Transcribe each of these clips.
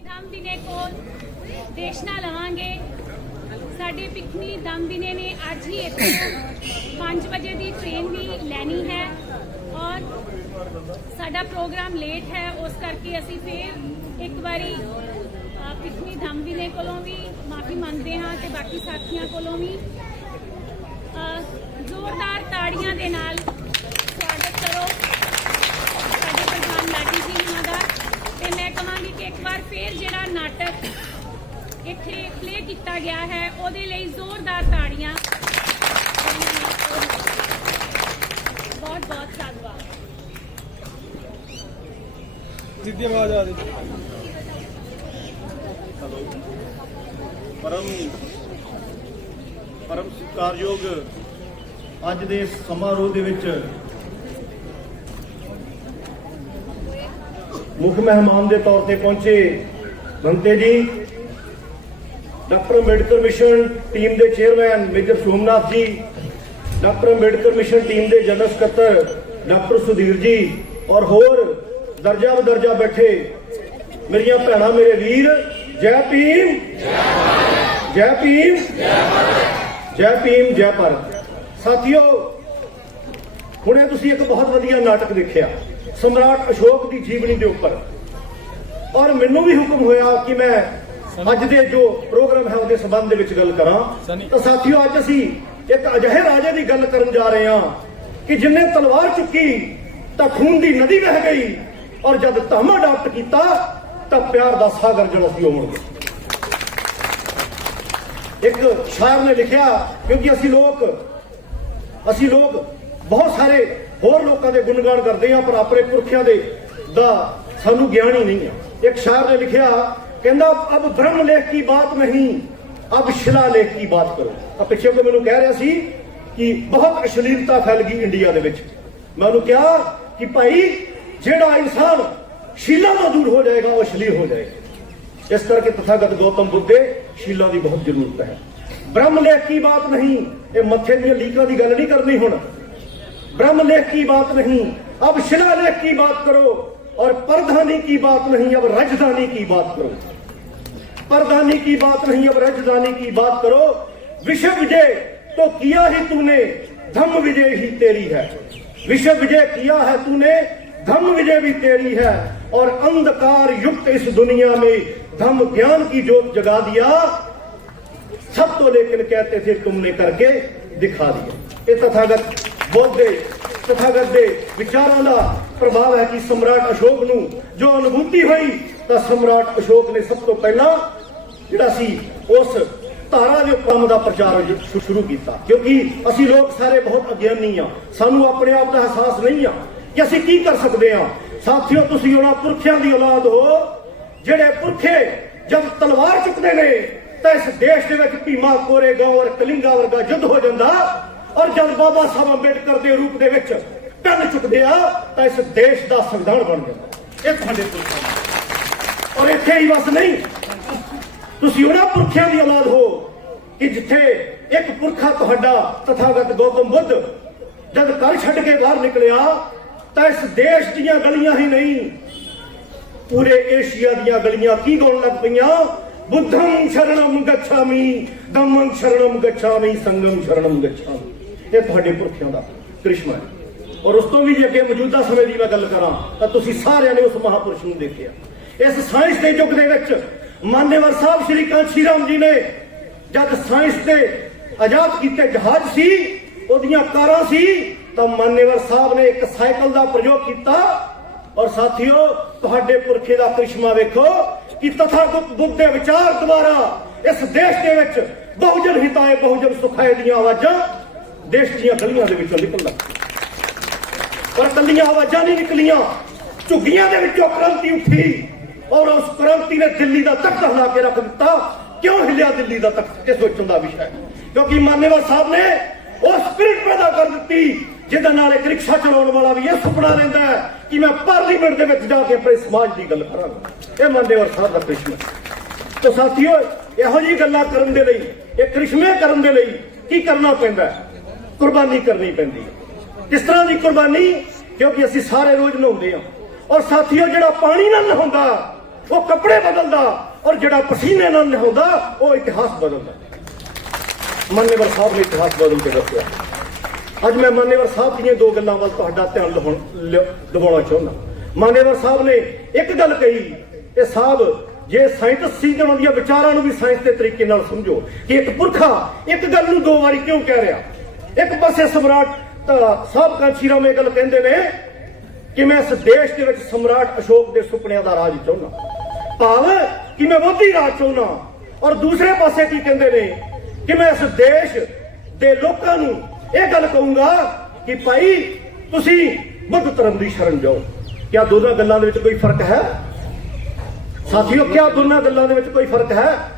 ਦਮ ਦਿਨੇ ਕੋਲ ਦੇਸ਼ ਨਾ ਲਵਾਂਗੇ। ਸਾਡੇ ਭਿੱਖਣੀ ਦਮ ਦਿਨੇ ਨੇ ਅੱਜ ਹੀ ਇੱਥੇ 5 ਵਜੇ ਦੀ ट्रेन भी ਲੈਣੀ है और ਸਾਡਾ प्रोग्राम लेट है, उस करके ਅਸੀਂ फिर एक बारी ਭਿੱਖਣੀ ਦਮ ਦਿਨੇ ਕੋਲੋਂ भी माफ़ी ਮੰਗਦੇ ਹਾਂ ਤੇ ਬਾਕੀ ਸਾਥੀਆਂ ਕੋਲੋਂ भी ਜ਼ੋਰਦਾਰ ਤਾੜੀਆਂ ਦੇ ਨਾਲ स्वागत करो ਸਾਡੇ ਪ੍ਰਧਾਨ ਲਾਡੀ ਜੀ ਉਹਨਾਂ ਦਾ। ਤੇ मैं ਕਹਾਂਗੀ कि एक बार फिर ਜਿਹੜਾ नाटक ਇੱਥੇ प्ले किया गया है ਉਹਦੇ ਲਈ ਜ਼ੋਰਦਾਰ ਤਾੜੀਆਂ। बहुत बहुत धन्यवाद। सीधी आवाज आ रही। हेलो परम सत्कारयोग ਅੱਜ ਦੇ ਸਮਾਰੋਹ ਦੇ ਵਿੱਚ ਮੁੱਖ ਮਹਿਮਾਨ ਦੇ ਤੌਰ ਤੇ ਪਹੁੰਚੇ ਬੰਤੇ ਜੀ, ਡਾਕਟਰ ਅੰਬੇਡਕਰ ਮਿਸ਼ਨ ਟੀਮ ਦੇ ਚੇਅਰਮੈਨ ਮੇਜਰ ਸੋਮਨਾਥ ਜੀ, ਡਾਕਟਰ ਅੰਬੇਡਕਰ ਮਿਸ਼ਨ ਟੀਮ ਦੇ ਜਨਰਲ ਸਕੱਤਰ ਡਾਕਟਰ ਸੁਧੀਰ ਜੀ ਔਰ ਹੋਰ ਦਰਜਾ ਬਦਰਜਾ ਬੈਠੇ ਮੇਰੀਆਂ ਭੈਣਾਂ ਮੇਰੇ ਵੀਰ, ਜੈ ਭੀਮ ਜੈ ਭੀਮ ਜੈ ਭੀਮ ਜੈ ਭਾਰਤ। ਸਾਥੀਓ, ਹੁਣੇ ਤੁਸੀਂ ਇੱਕ ਬਹੁਤ ਵਧੀਆ ਨਾਟਕ ਦੇਖਿਆ ਸਮਰਾਟ ਅਸ਼ੋਕ ਦੀ ਜੀਵਨੀ ਦੇ ਉੱਪਰ, ਔਰ ਮੈਨੂੰ ਵੀ ਹੁਕਮ ਹੋਇਆ ਕਿ ਮੈਂ ਅੱਜ ਦੇ ਜੋ ਪ੍ਰੋਗਰਾਮ ਹੈ ਉਹਦੇ ਸੰਬੰਧ ਦੇ ਵਿੱਚ ਗੱਲ ਕਰਾਂ। ਤਾਂ ਸਾਥੀਓ, ਅੱਜ ਅਸੀਂ ਇੱਕ ਅਜਿਹੇ ਰਾਜੇ ਦੀ ਗੱਲ ਕਰਨ ਜਾ ਰਹੇ ਹਾਂ ਕਿ ਜਿਨਨੇ ਤਲਵਾਰ ਚੁੱਕੀ ਤਾਂ ਖੂਨ ਦੀ ਨਦੀ ਵਹਿ ਗਈ, ਔਰ ਜਦ ਧਾਮਾ ਅਡਾਪਟ ਕੀਤਾ ਤਾਂ ਪਿਆਰ ਦਾ ਸਾਗਰ ਜਿਹੜਾ ਸੀ ਉਹ ਮੁੜ ਗਿਆ। ਇੱਕ ਸ਼ਾਇਰ ਨੇ ਲਿਖਿਆ, ਕਿਉਂਕਿ ਅਸੀਂ ਲੋਕ ਬਹੁਤ ਸਾਰੇ ਹੋਰ ਲੋਕਾਂ ਦੇ ਗੁਣਗਾਨ ਕਰਦੇ ਹਾਂ ਪਰ ਆਪਣੇ ਪੁਰਖਿਆਂ ਦੇ ਦਾ ਸਾਨੂੰ ਗਿਆਨ ਹੀ ਨਹੀਂ ਹੈ। ਇੱਕ ਸ਼ਾਇਰ ਨੇ ਲਿਖਿਆ, ਕਹਿੰਦਾ ਅਬ ਬ੍ਰਹਮ ਲੇਖ ਕੀ ਬਾਤ ਨਹੀਂ, ਅਬ ਸ਼ਿਲਾ ਲੇਖ ਕੀ ਬਾਤ ਕਰੋ। ਤਾਂ ਪਿੱਛੇ ਕੋ ਮੈਨੂੰ ਕਹਿ ਰਿਹਾ ਸੀ ਕਿ ਬਹੁਤ ਅਸ਼ਲੀਲਤਾ ਫੈਲ ਗਈ ਇੰਡੀਆ ਦੇ ਵਿੱਚ। ਮੈਂ ਉਹਨੂੰ ਕਿਹਾ ਕਿ ਭਾਈ ਜਿਹੜਾ ਇਨਸਾਨ ਸ਼ੀਲਾ ਤੋਂ ਦੂਰ ਹੋ ਜਾਏਗਾ ਉਹ ਅਸ਼ਲੀਲ ਹੋ ਜਾਏਗਾ। ਇਸ ਕਰਕੇ ਤਥਾਗਤ ਗੌਤਮ ਬੁੱਧ ਦੇ ਸ਼ੀਲਾ ਦੀ ਬਹੁਤ ਜ਼ਰੂਰਤ ਹੈ। ਬ੍ਰਹਮ ਲੇਖ ਕੀ ਬਾਤ ਨਹੀਂ, ਇਹ ਮੱਥੇ ਦੀਆਂ ਲੀਕਾਂ ਦੀ ਗੱਲ ਨਹੀਂ ਕਰਨੀ ਹੁਣ। ब्रह्म लेख की बात नहीं, अब शिला लेख की बात करो, और परधानी की बात नहीं, अब राजधानी की बात करो। परधानी की बात नहीं, अब राजधानी की बात करो। विश्व विजय तो किया ही तूने, धम्म विजय ही तेरी है। विश्व विजय किया है तूने, धम्म विजय भी तेरी है। और अंधकार युक्त इस दुनिया में धम्म ज्ञान की जोत जगा दिया, सब तो लेकिन कहते थे तुमने करके दिखा दिया। ये तथागत तथागत ਦੇ ਵਿਚਾਰਾਂ ਦਾ ਪ੍ਰਭਾਵ ਹੈ ਕਿ ਸਮਰਾਟ ਅਸ਼ੋਕ ਨੂੰ ਜੋ ਅਨੁਭੂਤੀ ਹੋਈ ਤਾਂ ਸਮਰਾਟ ਅਸ਼ੋਕ ਨੇ ਸਭ ਤੋਂ ਪਹਿਲਾਂ ਜਿਹੜਾ ਸੀ ਉਸ ਧਾਰਾ ਦੇ ਕੰਮ ਦਾ ਪ੍ਰਚਾਰ ਸ਼ੁਰੂ ਕੀਤਾ। ਕਿਉਂਕਿ ਅਸੀਂ ਲੋਕ ਸਾਰੇ ਬਹੁਤ ਅਗਿਆਨੀ ਆ, ਸਾਨੂੰ ਆਪਣੇ ਆਪ ਦਾ ਅਹਿਸਾਸ ਨਹੀਂ ਆ ਕਿ ਅਸੀਂ ਕੀ ਕਰ ਸਕਦੇ ਆ। ਸਾਥੀਓ, ਤੁਸੀਂ ਉਹਨਾਂ ਪੁਰਖਿਆਂ ਦੀ ਔਲਾਦ ਹੋ ਜਿਹੜੇ ਪੁਰਖੇ ਜਦ ਤਲਵਾਰ ਚੁੱਕਦੇ ਨੇ ਤਾਂ ਇਸ ਦੇਸ਼ ਦੇ ਵਿੱਚ ਭੀਮਾ, ਕੋਰੇਗਾਂਵ ਔਰ ਕਲਿੰਗਾ ਵਰਗਾ ਯੁੱਧ ਹੋ ਜਾਂਦਾ, ਔਰ ਜਦ ਬਾਬਾ ਸਾਹਿਬ ਅੰਬੇਡਕਰ ਦੇ ਰੂਪ ਦੇ ਵਿੱਚ ਪੈਨ ਚੁੱਕਦੇ ਆ ਤਾਂ ਇਸ ਦੇਸ਼ ਦਾ ਸੰਵਿਧਾਨ ਬਣ ਜਾਂਦਾ। ਇਹ ਤੁਹਾਡੇ ਪੁਰਖਾਂ, ਔਰ ਇੱਥੇ ਹੀ ਬਸ ਨਹੀਂ, ਤੁਸੀਂ ਉਹਨਾਂ ਪੁਰਖਿਆਂ ਦੀ ਔਲਾਦ ਹੋ ਕਿ ਜਿੱਥੇ ਇੱਕ ਪੁਰਖਾ ਤੁਹਾਡਾ ਤਥਾਗਤ ਗੌਤਮ ਬੁੱਧ ਜਦ ਘਰ ਛੱਡ ਕੇ ਬਾਹਰ ਨਿਕਲਿਆ ਤਾਂ ਇਸ ਦੇਸ਼ ਦੀਆਂ ਗਲੀਆਂ ਹੀ ਨਹੀਂ, ਪੂਰੇ ਏਸ਼ੀਆ ਦੀਆਂ ਗਲੀਆਂ ਕੀ ਗਾਉਣ ਲੱਗ ਪਈਆਂ, ਬੁੱਧੰ ਸ਼ਰਣੰ ਗਛਾਮੀ, ਧੰਮੰ ਸ਼ਰਣੰ ਗਛਾਮੀ, ਸੰਗਮ ਸ਼ਰਣੰ ਗਛਾਮੀ। ਇਹ ਤੁਹਾਡੇ ਪੁਰਖਿਆਂ ਦਾ ਕ੍ਰਿਸ਼ਮਾ ਹੈ। ਔਰ ਉਸ ਤੋਂ ਵੀ ਜੇ ਅੱਗੇ ਮੌਜੂਦਾ ਸਮੇਂ ਦੀ ਮੈਂ ਗੱਲ ਕਰਾਂ ਤਾਂ ਤੁਸੀਂ ਸਾਰਿਆਂ ਨੇ ਉਸ ਮਹਾਪੁਰਸ਼ ਨੂੰ ਦੇਖਿਆ। ਇਸ ਸਾਇੰਸ ਦੇ ਯੁੱਗ ਦੇ ਵਿੱਚ ਮਾਨੇਵਰ ਸਾਹਿਬ ਸ਼੍ਰੀ ਕਾਂਸ਼ੀ ਰਾਮ ਜੀ ਨੇ ਜਦ ਸਾਇੰਸ ਦੇ ਆਜ਼ਾਦ ਕੀਤੇ ਜਹਾਜ਼ ਸੀ, ਉਹਦੀਆਂ ਕਾਰਾਂ ਸੀ, ਤਾਂ ਮਾਨੇਵਰ ਸਾਹਿਬ ਨੇ ਇੱਕ ਸਾਈਕਲ ਦਾ ਪ੍ਰਯੋਗ ਕੀਤਾ। ਔਰ ਸਾਥੀਓ, ਤੁਹਾਡੇ ਪੁਰਖੇ ਦਾ ਕ੍ਰਿਸ਼ਮਾ ਵੇਖੋ ਕਿ ਤਥਾਗਤ ਬੁੱਧ ਦੇ ਵਿਚਾਰ ਦੁਆਰਾ ਇਸ ਦੇਸ਼ ਦੇ ਵਿੱਚ ਬਹੁਜਨ ਹਿਤਾਏ ਬਹੁਜਨ ਸੁਖਾਏ ਦੀਆਂ ਆਵਾਜ਼ਾਂ ਦੇਸ਼ ਦੀਆਂ ਗਲੀਆਂ ਦੇ ਵਿੱਚੋਂ ਨਿਕਲ ਲੱਗੀ। ਪਰ ਕੱਲੀਆਂ ਆਵਾਜ਼ਾਂ ਨਹੀਂ ਨਿਕਲੀਆਂ, ਝੁੱਗੀਆਂ ਦੇ ਵਿੱਚੋਂ ਕ੍ਰਾਂਤੀ ਉੱਠੀ, ਔਰ ਉਸ ਕ੍ਰਾਂਤੀ ਨੇ ਦਿੱਲੀ ਦਾ ਤਖਤ ਹਿਲਾ ਕੇ ਰੱਖ ਦਿੱਤਾ। ਕਿਉਂ ਹਿਲਿਆ ਦਿੱਲੀ ਦਾ ਤਖਤ, ਇਹ ਸੋਚਣ ਦਾ ਵਿਸ਼ਾ ਹੈ। ਕਿਉਂਕਿ ਮਾਨੇਵਰ ਸਾਹਿਬ ਨੇ ਉਹ ਸਪਿਰਿਟ ਪੈਦਾ ਕਰ ਦਿੱਤੀ ਜਿਹਦੇ ਨਾਲ ਇੱਕ ਰਿਕਸ਼ਾ ਚਲਾਉਣ ਵਾਲਾ ਵੀ ਇਹ ਸੁਪਨਾ ਲੈਂਦਾ ਹੈ ਕਿ ਮੈਂ ਪਾਰਲੀਮੈਂਟ ਦੇ ਵਿੱਚ ਜਾ ਕੇ ਆਪਣੇ ਸਮਾਜ ਦੀ ਗੱਲ ਕਰਾਂਗਾ। ਇਹ ਮਾਨੇਵਰ ਸਾਹਿਬ ਦਾ ਕ੍ਰਿਸ਼ਮਾ। ਤਾਂ ਸਾਥੀਓ, ਇਹੋ ਜਿਹੀ ਗੱਲਾਂ ਕਰਨ ਦੇ ਲਈ, ਇਹ ਕ੍ਰਿਸ਼ਮੇ ਕਰਨ ਦੇ ਲਈ ਕੀ ਕਰਨਾ ਪੈਂਦਾ ਹੈ? ਕੁਰਬਾਨੀ ਕਰਨੀ ਪੈਂਦੀ ਹੈ। ਕਿਸ ਤਰ੍ਹਾਂ ਦੀ ਕੁਰਬਾਨੀ? ਕਿਉਂਕਿ ਅਸੀਂ ਸਾਰੇ ਰੋਜ਼ ਨਹਾਉਂਦੇ ਹਾਂ, ਔਰ ਸਾਥੀਓ, ਜਿਹੜਾ ਪਾਣੀ ਨਾਲ ਨਹਾਉਂਦਾ ਉਹ ਕੱਪੜੇ ਬਦਲਦਾ, ਔਰ ਜਿਹੜਾ ਪਸੀਨੇ ਨਾਲ ਨਹਾਉਂਦਾ ਉਹ ਇਤਿਹਾਸ ਬਦਲਦਾ। ਮਾਨੇਵਰ ਸਾਹਿਬ ਨੇ ਇਤਿਹਾਸ ਬਦਲ ਕੇ ਦੱਸਿਆ। ਅੱਜ ਮੈਂ ਮਾਨੇਵਰ ਸਾਹਿਬ ਦੀਆਂ ਦੋ ਗੱਲਾਂ ਵੱਲ ਤੁਹਾਡਾ ਧਿਆਨ ਦਿਵਾਉਣਾ ਚਾਹੁੰਦਾ। ਮਾਨੇਵਰ ਸਾਹਿਬ ਨੇ ਇੱਕ ਗੱਲ ਕਹੀ, ਇਹ ਸਾਹਿਬ ਜੇ ਸਾਇੰਟਿਸਟ ਸੀ ਤਾਂ ਉਹਨਾਂ ਦੀਆਂ ਵਿਚਾਰਾਂ ਨੂੰ ਵੀ ਸਾਇੰਸ ਦੇ ਤਰੀਕੇ ਨਾਲ ਸਮਝੋ ਕਿ ਇੱਕ ਪੁਰਖਾ ਇੱਕ ਗੱਲ ਨੂੰ ਦੋ ਵਾਰੀ ਕਿਉਂ ਕਹਿ ਰਿਹਾ। ਇੱਕ ਪਾਸੇ ਸਮਰਾਟ ਸਾਹਿਬ ਕਾਂਸ਼ੀ ਰਾਮ ਇਹ ਗੱਲ ਕਹਿੰਦੇ ਨੇ ਕਿ ਮੈਂ ਇਸ ਦੇਸ਼ ਦੇ ਵਿੱਚ ਸਮਰਾਟ ਅਸ਼ੋਕ ਦੇ ਸੁਪਨਿਆਂ ਦਾ ਰਾਜ ਚਾਹੁੰਦਾ, ਭਾਵ ਕਿ ਮੈਂ ਮੋਦੀ ਰਾਜ ਚਾਹੁੰਦਾ। ਔਰ ਦੂਸਰੇ ਪਾਸੇ ਕੀ ਕਹਿੰਦੇ ਨੇ ਕਿ ਮੈਂ ਇਸ ਦੇਸ਼ ਦੇ ਲੋਕਾਂ ਨੂੰ ਇਹ ਗੱਲ ਕਹੂੰਗਾ ਕਿ ਭਾਈ ਤੁਸੀਂ ਬੁੱਧ ਧਰਮ ਦੀ ਸ਼ਰਨ ਜਾਓ। ਕਿਆ ਦੋਨਾਂ ਗੱਲਾਂ ਦੇ ਵਿੱਚ ਕੋਈ ਫਰਕ ਹੈ ਸਾਥੀਓ? ਕਿਆ ਦੋਨਾਂ ਗੱਲਾਂ ਦੇ ਵਿੱਚ ਕੋਈ ਫਰਕ ਹੈ?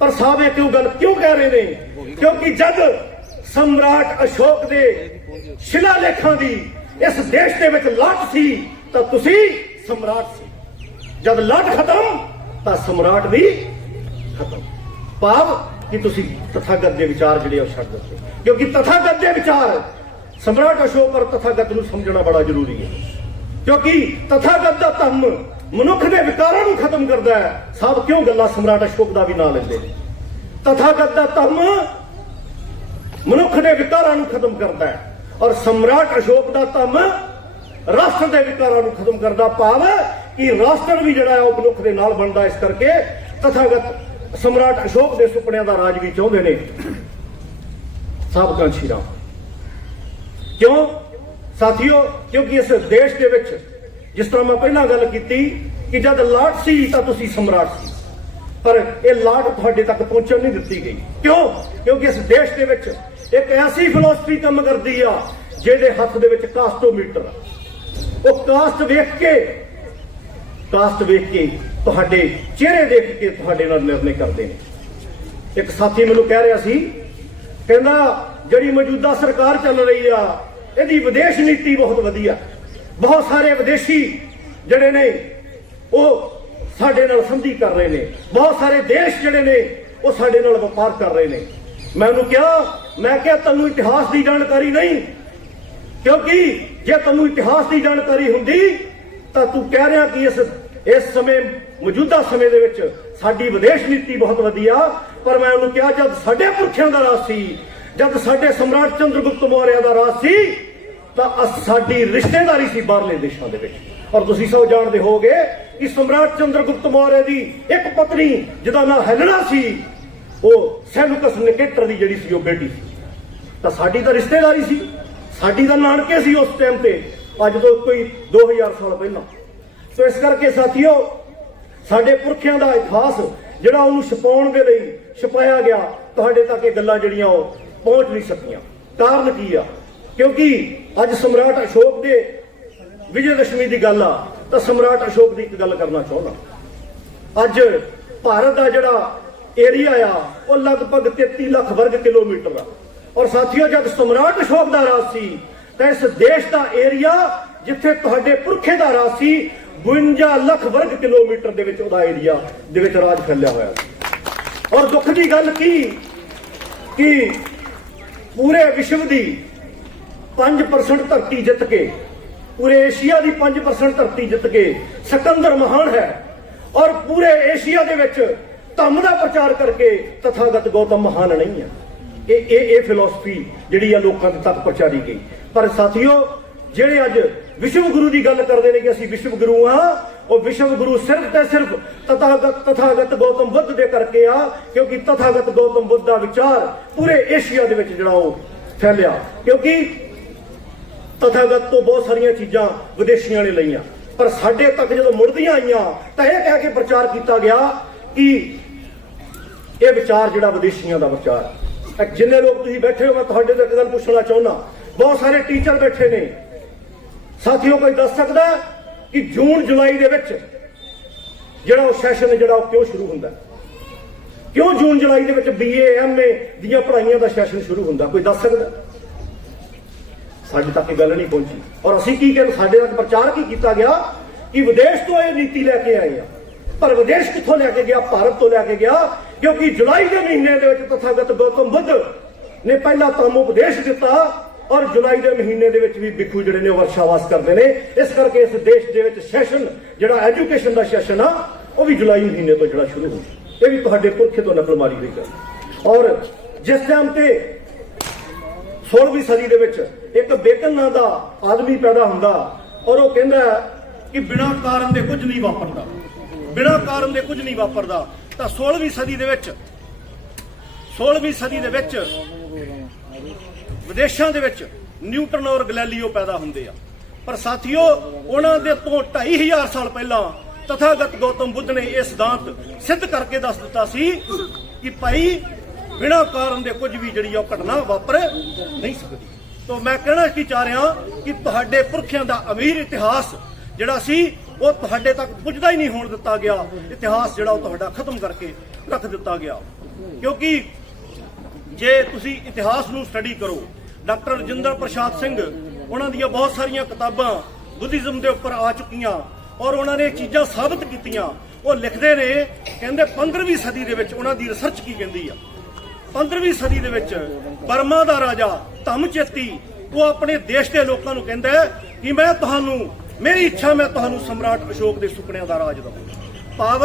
ਪਰ ਸਾਹਿਬ ਇਹ ਕਿਉਂ ਗੱਲ ਕਿਉਂ ਕਹਿ ਰਹੇ ਨੇ? ਕਿਉਂਕਿ ਜਦ ਸਮਰਾਟ ਅਸ਼ੋਕ ਦੇ ਸ਼ਿਲਾਲੇਖਾਂ ਦੀ ਇਸ ਦੇਸ਼ ਦੇ ਵਿੱਚ ਲਾਟ ਸੀ ਤਾਂ ਤੁਸੀਂ ਸਮਰਾਟ ਸੀ। ਜਦ ਲਾਟ ਖਤਮ ਤਾਂ ਸਮਰਾਟ ਵੀ ਖਤਮ, ਭਾਵ ਕਿ ਤੁਸੀਂ ਤਥਾਗਤ ਦੇ ਵਿਚਾਰ ਜਿਹੜੇ ਉਹ ਛੱਡ ਦਿੱਤੇ। ਕਿਉਂਕਿ ਤਥਾਗਤ ਦੇ ਵਿਚਾਰ ਸਮਰਾਟ ਅਸ਼ੋਕ ਔਰ ਤਥਾਗਤ ਨੂੰ ਸਮਝਣਾ ਬੜਾ ਜ਼ਰੂਰੀ ਹੈ। ਕਿਉਂਕਿ ਤਥਾਗਤ ਦਾ ਧੰਮ ਮਨੁੱਖ ਦੇ ਵਿਕਾਰਾਂ ਨੂੰ ਖਤਮ ਕਰਦਾ ਹੈ। ਸਭ ਕਿਉਂ ਗੱਲਾਂ ਸਮਰਾਟ ਅਸ਼ੋਕ ਦਾ ਵੀ ਨਾਂ ਲੈਂਦੇ ਨੇ? ਤਥਾਗਤ ਦਾ ਧੰਮ ਮਨੁੱਖ ਦੇ ਵਿਕਾਰਾਂ ਨੂੰ ਖਤਮ ਕਰਦਾ ਹੈ ਔਰ ਸਮਰਾਟ ਅਸ਼ੋਕ ਦਾ ਧੰਮ ਰਾਸ਼ਟਰ ਦੇ ਵਿਕਾਰਾਂ ਨੂੰ ਖਤਮ ਕਰਦਾ, ਭਾਵ ਕਿ ਰਾਸ਼ਟਰ ਵੀ ਜਿਹੜਾ ਹੈ ਉਹ ਮਨੁੱਖ ਦੇ ਨਾਲ ਬਣਦਾ। ਇਸ ਕਰਕੇ ਤਥਾਗਤ ਸਮਰਾਟ ਅਸ਼ੋਕ ਦੇ ਸੁਪਨਿਆਂ ਦਾ ਰਾਜ ਵੀ ਚਾਹੁੰਦੇ ਨੇ ਸਾਹਿਬ ਕਾਂਸ਼ੀ ਰਾਮ। ਕਿਉਂ ਸਾਥੀਓ? ਕਿਉਂਕਿ ਇਸ ਦੇਸ਼ ਦੇ ਵਿੱਚ ਜਿਸ ਤਰ੍ਹਾਂ ਮੈਂ ਪਹਿਲਾਂ ਗੱਲ ਕੀਤੀ ਕਿ ਜਦ ਲਾਟ ਸੀ ਤਾਂ ਤੁਸੀਂ ਸਮਰਾਟ ਸੀ, ਪਰ ਇਹ ਲਾਟ ਤੁਹਾਡੇ ਤੱਕ ਪਹੁੰਚਣ ਨਹੀਂ ਦਿੱਤੀ ਗਈ। ਕਿਉਂ? ਕਿਉਂਕਿ ਇਸ ਦੇਸ਼ ਦੇ ਵਿੱਚ ਇੱਕ ਐਸੀ ਫਿਲਾਸਫੀ ਕੰਮ ਕਰਦੀ ਆ ਜਿਹਦੇ ਹੱਥ ਦੇ ਵਿੱਚ ਕਾਸਟੋਮੀਟਰ ਆ। ਉਹ ਕਾਸਟ ਵੇਖ ਕੇ ਤੁਹਾਡੇ ਚਿਹਰੇ ਦੇਖ ਕੇ ਤੁਹਾਡੇ ਨਾਲ ਨਿਰਣੇ ਕਰਦੇ ਨੇ। ਇੱਕ ਸਾਥੀ ਮੈਨੂੰ ਕਹਿ ਰਿਹਾ ਸੀ, ਕਹਿੰਦਾ ਜਿਹੜੀ ਮੌਜੂਦਾ ਸਰਕਾਰ ਚੱਲ ਰਹੀ ਆ ਇਹਦੀ ਵਿਦੇਸ਼ ਨੀਤੀ ਬਹੁਤ ਵਧੀਆ, ਬਹੁਤ ਸਾਰੇ ਵਿਦੇਸ਼ੀ ਜਿਹੜੇ ਨੇ ਉਹ ਸਾਡੇ ਨਾਲ ਸੰਧੀ ਕਰ ਰਹੇ ਨੇ, ਬਹੁਤ ਸਾਰੇ ਦੇਸ਼ ਜਿਹੜੇ ਨੇ ਉਹ ਸਾਡੇ ਨਾਲ ਵਪਾਰ ਕਰ ਰਹੇ ਨੇ। ਮੈਂ ਉਹਨੂੰ ਕਿਹਾ, ਮੈਂ ਕਿਹਾ ਤੈਨੂੰ ਇਤਿਹਾਸ ਦੀ ਜਾਣਕਾਰੀ ਨਹੀਂ, ਕਿਉਂਕਿ ਜੇ ਤੈਨੂੰ ਇਤਿਹਾਸ ਦੀ ਜਾਣਕਾਰੀ ਹੁੰਦੀ ਤਾਂ ਤੂੰ ਕਹਿ ਰਿਹਾ ਕਿ ਇਸ ਸਮੇਂ ਮੌਜੂਦਾ ਸਮੇਂ ਦੇ ਵਿੱਚ ਸਾਡੀ ਵਿਦੇਸ਼ ਨੀਤੀ ਬਹੁਤ ਵਧੀਆ। ਪਰ ਮੈਂ ਉਹਨੂੰ ਕਿਹਾ ਜਦ ਸਾਡੇ ਪੁਰਖਿਆਂ ਦਾ ਰਾਜ ਸੀ, ਜਦ ਸਾਡੇ ਸਮਰਾਟ ਚੰਦਰਗੁਪਤ ਮੌਰਿਆ ਦਾ ਰਾਜ ਸੀ ਤਾਂ ਸਾਡੀ ਰਿਸ਼ਤੇਦਾਰੀ ਸੀ ਬਾਹਰਲੇ ਦੇਸ਼ਾਂ ਦੇ ਵਿੱਚ। ਔਰ ਤੁਸੀਂ ਸਭ ਜਾਣਦੇ ਹੋਗੇ ਕਿ ਸਮਰਾਟ ਚੰਦਰਗੁਪਤ ਮੌਰਿਆ ਦੀ ਇੱਕ ਪਤਨੀ ਜਿਹਦਾ ਨਾਮ ਹੈਲਨਾ ਸੀ, ਉਹ ਸੈਲੂਕਸ ਨਿਕੇਟਰ ਦੀ ਜਿਹੜੀ ਸੀ ਉਹ ਬੇਟੀ ਸੀ। ਤਾਂ ਸਾਡੀ ਤਾਂ ਰਿਸ਼ਤੇਦਾਰੀ ਸੀ, ਸਾਡੀ ਤਾਂ ਨਾਨਕੇ ਸੀ ਉਸ ਟਾਈਮ ਤੇ, ਅੱਜ ਤੋਂ ਕੋਈ 2000 ਸਾਲ ਪਹਿਲਾਂ। ਸੋ ਇਸ ਕਰਕੇ ਸਾਥੀਓ ਸਾਡੇ ਪੁਰਖਿਆਂ ਦਾ ਇਤਿਹਾਸ ਜਿਹੜਾ ਉਹਨੂੰ ਛਪਾਉਣ ਦੇ ਲਈ ਛਪਾਇਆ ਗਿਆ, ਤੁਹਾਡੇ ਤੱਕ ਇਹ ਗੱਲਾਂ ਜਿਹੜੀਆਂ ਉਹ ਪਹੁੰਚ ਨਹੀਂ ਸਕੀਆਂ। ਕਾਰਨ ਕੀ ਆ? ਕਿਉਂਕਿ ਅੱਜ ਸਮਰਾਟ ਅਸ਼ੋਕ ਦੇ ਵਿਜੇ ਦਸ਼ਮੀ ਦੀ ਗੱਲ ਆ ਤਾਂ ਸਮਰਾਟ ਅਸ਼ੋਕ ਦੀ ਇੱਕ ਗੱਲ ਕਰਨਾ ਚਾਹੁੰਦਾ। ਅੱਜ ਭਾਰਤ ਦਾ ਜਿਹੜਾ ਏਰੀਆ ਆ ਉਹ ਲਗਭਗ 33 ਲੱਖ ਵਰਗ ਕਿਲੋਮੀਟਰ ਆ। ਔਰ ਸਾਥੀਓ ਜਦ ਸਮਰਾਟ ਅਸ਼ੋਕ ਦਾ ਰਾਜ ਸੀ ਤਾਂ ਇਸ ਦੇਸ਼ ਦਾ ਏਰੀਆ ਜਿੱਥੇ ਤੁਹਾਡੇ ਪੁਰਖੇ ਦਾ ਰਾਜ ਸੀ 52 ਲੱਖ ਵਰਗ ਕਿਲੋਮੀਟਰ ਦੇ ਵਿੱਚ ਉਹਦਾ ਏਰੀਆ ਦੇ ਵਿੱਚ ਰਾਜ ਫੈਲਿਆ ਹੋਇਆ ਸੀ। ਔਰ ਦੁੱਖ ਦੀ ਗੱਲ ਕਿ ਪੂਰੇ ਵਿਸ਼ਵ ਦੀ 5% ਧਰਤੀ ਜਿੱਤ ਕੇ, ਪੂਰੇ ਏਸ਼ੀਆ ਦੀ 5% ਧਰਤੀ ਜਿੱਤ ਕੇ ਸਿਕੰਦਰ ਮਹਾਨ ਹੈ। ਔਰ ਪੂਰੇ ਏਸ਼ੀਆ ਦੇ ਵਿੱਚ ਧੰਮ ਦਾ ਪ੍ਰਚਾਰ ਕਰਕੇ ਤਥਾਗਤ ਗੌਤਮ ਮਹਾਨ ਨਹੀਂ ਹੈ। ਇਹ ਫਿਲਾਸਫੀ ਜਿਹੜੀ ਆ ਲੋਕਾਂ ਦੇ ਤੱਕ ਪਹੁੰਚਾਈ ਗਈ। ਪਰ ਸਾਥੀਓ ਜਿਹੜੇ ਅੱਜ ਵਿਸ਼ਵ ਗੁਰੂ ਦੀ ਗੱਲ ਕਰਦੇ ਨੇ ਕਿ ਅਸੀਂ ਵਿਸ਼ਵ ਗੁਰੂ ਆ, ਉਹ ਵਿਸ਼ਵ ਗੁਰੂ ਸਿਰਫ ਤੇ ਸਿਰਫ ਤਥਾਗਤ ਗੌਤਮ ਬੁੱਧ ਦੇ ਕਰਕੇ ਆ, ਕਿਉਂਕਿ ਤਥਾਗਤ ਗੌਤਮ ਬੁੱਧ ਦਾ ਵਿਚਾਰ ਪੂਰੇ ਏਸ਼ੀਆ ਦੇ ਵਿੱਚ ਜਿਹੜਾ ਉਹ ਫੈਲਿਆ। ਕਿਉਂਕਿ ਤਥਾਗਤ ਤੋਂ ਬਹੁਤ ਸਾਰੀਆਂ ਚੀਜ਼ਾਂ ਵਿਦੇਸ਼ੀਆਂ ਨੇ ਲਈਆਂ, ਪਰ ਸਾਡੇ ਤੱਕ ਜਦੋਂ ਮੁੜਦੀਆਂ ਆਈਆਂ ਤਾਂ ਇਹ ਕਹਿ ਕੇ ਪ੍ਰਚਾਰ ਕੀਤਾ ਗਿਆ ਕਿ ਇਹ ਵਿਚਾਰ ਜਿਹੜਾ ਵਿਦੇਸ਼ੀਆਂ ਦਾ ਵਿਚਾਰ। ਜਿੰਨੇ ਲੋਕ ਤੁਸੀਂ ਬੈਠੇ ਹੋ, ਮੈਂ ਤੁਹਾਡੇ ਤੋਂ ਇੱਕ ਗੱਲ ਪੁੱਛਣਾ ਚਾਹੁੰਦਾ, ਬਹੁਤ ਸਾਰੇ ਟੀਚਰ ਬੈਠੇ ਨੇ ਸਾਥੀਓ, ਕੋਈ ਦੱਸ ਸਕਦਾ ਕਿ ਜੂਨ ਜੁਲਾਈ ਦੇ ਵਿੱਚ ਜਿਹੜਾ ਉਹ ਸੈਸ਼ਨ ਜਿਹੜਾ ਉਹ ਕਿਉਂ ਸ਼ੁਰੂ ਹੁੰਦਾ? ਕਿਉਂ ਜੂਨ ਜੁਲਾਈ ਦੇ ਵਿੱਚ BA MA ਦੀਆਂ ਪੜ੍ਹਾਈਆਂ ਦਾ ਸੈਸ਼ਨ ਸ਼ੁਰੂ ਹੁੰਦਾ? ਕੋਈ ਦੱਸ ਸਕਦਾ? ਸਾਡੇ ਤੱਕ ਇਹ ਗੱਲ ਨਹੀਂ ਪਹੁੰਚੀ। ਔਰ ਅਸੀਂ ਕੀ ਕਹਿੰਦੇ, ਸਾਡੇ ਤੱਕ ਪ੍ਰਚਾਰ ਕੀ ਕੀਤਾ ਗਿਆ ਕਿ ਵਿਦੇਸ਼ ਤੋਂ ਇਹ ਨੀਤੀ ਲੈ ਕੇ ਆਏ ਆ। ਪਰ ਵਿਦੇਸ਼ ਕਿੱਥੋਂ ਲੈ ਕੇ ਗਿਆ? ਭਾਰਤ ਤੋਂ ਲੈ ਕੇ ਗਿਆ, ਕਿਉਂਕਿ ਜੁਲਾਈ ਦੇ ਮਹੀਨੇ ਦੇ ਵਿੱਚ ਤਥਾਗਤ ਗੌਤਮ ਬੁੱਧ ਨੇ ਪਹਿਲਾ ਧੰਮ ਉਪਦੇਸ਼ ਦਿੱਤਾ। ਔਰ ਜੁਲਾਈ ਦੇ ਮਹੀਨੇ ਦੇ ਵਿੱਚ ਵੀ ਭਿੱਖੂ ਜਿਹੜੇ ਨੇ ਉਹ ਵਰਸ਼ਾਵਾਸ ਕਰਦੇ ਨੇ। ਇਸ ਕਰਕੇ ਇਸ ਦੇਸ਼ ਦੇ ਵਿੱਚ ਸੈਸ਼ਨ ਜਿਹੜਾ ਐਜੂਕੇਸ਼ਨ ਦਾ ਸੈਸ਼ਨ ਆ ਉਹ ਵੀ ਜੁਲਾਈ ਮਹੀਨੇ ਤੋਂ ਜਿਹੜਾ ਸ਼ੁਰੂ ਹੋਈ। ਇਹ ਵੀ ਤੁਹਾਡੇ ਪੁਰਖੇ ਤੋਂ ਨਕਲ ਮਾਰੀ ਹੋਈ ਗੱਲ। ਔਰ ਜਿਸ ਟਾਈਮ ਤੇ 16ਵੀਂ ਸਦੀ ਦੇ ਵਿੱਚ ਇੱਕ ਬੇਕਨ ਨਾਂ ਦਾ ਆਦਮੀ ਪੈਦਾ ਹੁੰਦਾ ਔਰ ਉਹ ਕਹਿੰਦਾ ਕਿ ਬਿਨਾਂ ਕਾਰਨ ਦੇ ਕੁਝ ਨਹੀਂ ਵਾਪਰਦਾ, ਬਿਨਾਂ ਕਾਰਨ ਦੇ ਕੁਝ ਨਹੀਂ ਵਾਪਰਦਾ। ਤਾਂ 16ਵੀਂ ਸਦੀ ਦੇ ਵਿੱਚ ਵਿਦੇਸ਼ਾਂ ਦੇ ਵਿੱਚ ਨਿਊਟਨ ਔਰ ਗੈਲੀਲੀਓ ਪੈਦਾ ਹੁੰਦੇ ਆ। ਪਰ ਸਾਥੀਓ, ਉਹਨਾਂ ਦੇ ਤੋਂ 2500 ਸਾਲ ਪਹਿਲਾਂ ਤਥਾਗਤ ਗੌਤਮ ਬੁੱਧ ਨੇ ਇਹ ਸਿਧਾਂਤ ਸਿੱਧ ਕਰਕੇ ਦੱਸ ਦਿੱਤਾ ਸੀ ਕਿ ਭਾਈ ਬਿਨਾਂ ਕਾਰਨ ਦੇ ਕੁਝ ਵੀ ਜਿਹੜੀ ਉਹ ਘਟਨਾ ਵਾਪਰ ਨਹੀਂ ਸਕਦੀ। ਤਾਂ ਮੈਂ ਕਹਿਣਾ ਕੀ ਚਾਹ ਰਿਹਾ ਕਿ ਤੁਹਾਡੇ ਪੁਰਖਿਆਂ ਦਾ ਅਮੀਰ ਇਤਿਹਾਸ ਜਿਹੜਾ ਸੀ ਉਹ ਤੁਹਾਡੇ ਤੱਕ ਪੁੱਜਦਾ ਹੀ ਨਹੀਂ ਹੋਣ ਦਿੱਤਾ ਗਿਆ। ਇਤਿਹਾਸ ਜਿਹੜਾ ਉਹ ਤੁਹਾਡਾ ਖਤਮ ਕਰਕੇ ਰੱਖ ਦਿੱਤਾ ਗਿਆ। ਕਿਉਂਕਿ ਜੇ ਤੁਸੀਂ ਇਤਿਹਾਸ ਨੂੰ ਸਟੱਡੀ ਕਰੋ, ਡਾਕਟਰ ਰਜਿੰਦਰ ਪ੍ਰਸਾਦ ਸਿੰਘ ਉਹਨਾਂ ਦੀਆਂ ਬਹੁਤ ਸਾਰੀਆਂ ਕਿਤਾਬਾਂ ਬੁੱਧਿਜ਼ਮ ਦੇ ਉੱਪਰ ਆ ਚੁੱਕੀਆਂ ਔਰ ਉਹਨਾਂ ਨੇ ਚੀਜ਼ਾਂ ਸਾਬਤ ਕੀਤੀਆਂ। ਉਹ ਲਿਖਦੇ ਨੇ, ਕਹਿੰਦੇ 15ਵੀਂ ਸਦੀ ਦੇ ਵਿੱਚ ਉਹਨਾਂ ਦੀ ਰਿਸਰਚ ਕੀ ਕਹਿੰਦੀ ਆ। 15ਵੀਂ ਸਦੀ ਦੇ ਵਿੱਚ ਬਰਮਾ ਦਾ ਰਾਜਾ ਧਮਚੇਤੀ ਉਹ ਆਪਣੇ ਦੇਸ਼ ਦੇ ਲੋਕਾਂ ਨੂੰ ਕਹਿੰਦਾ ਕਿ ਮੈਂ ਤੁਹਾਨੂੰ, ਮੇਰੀ ਇੱਛਾ ਮੈਂ ਤੁਹਾਨੂੰ ਸਮਰਾਟ ਅਸ਼ੋਕ ਦੇ ਸੁਪਨਿਆਂ ਦਾ ਰਾਜ ਦਵਾਂ। ਭਾਵ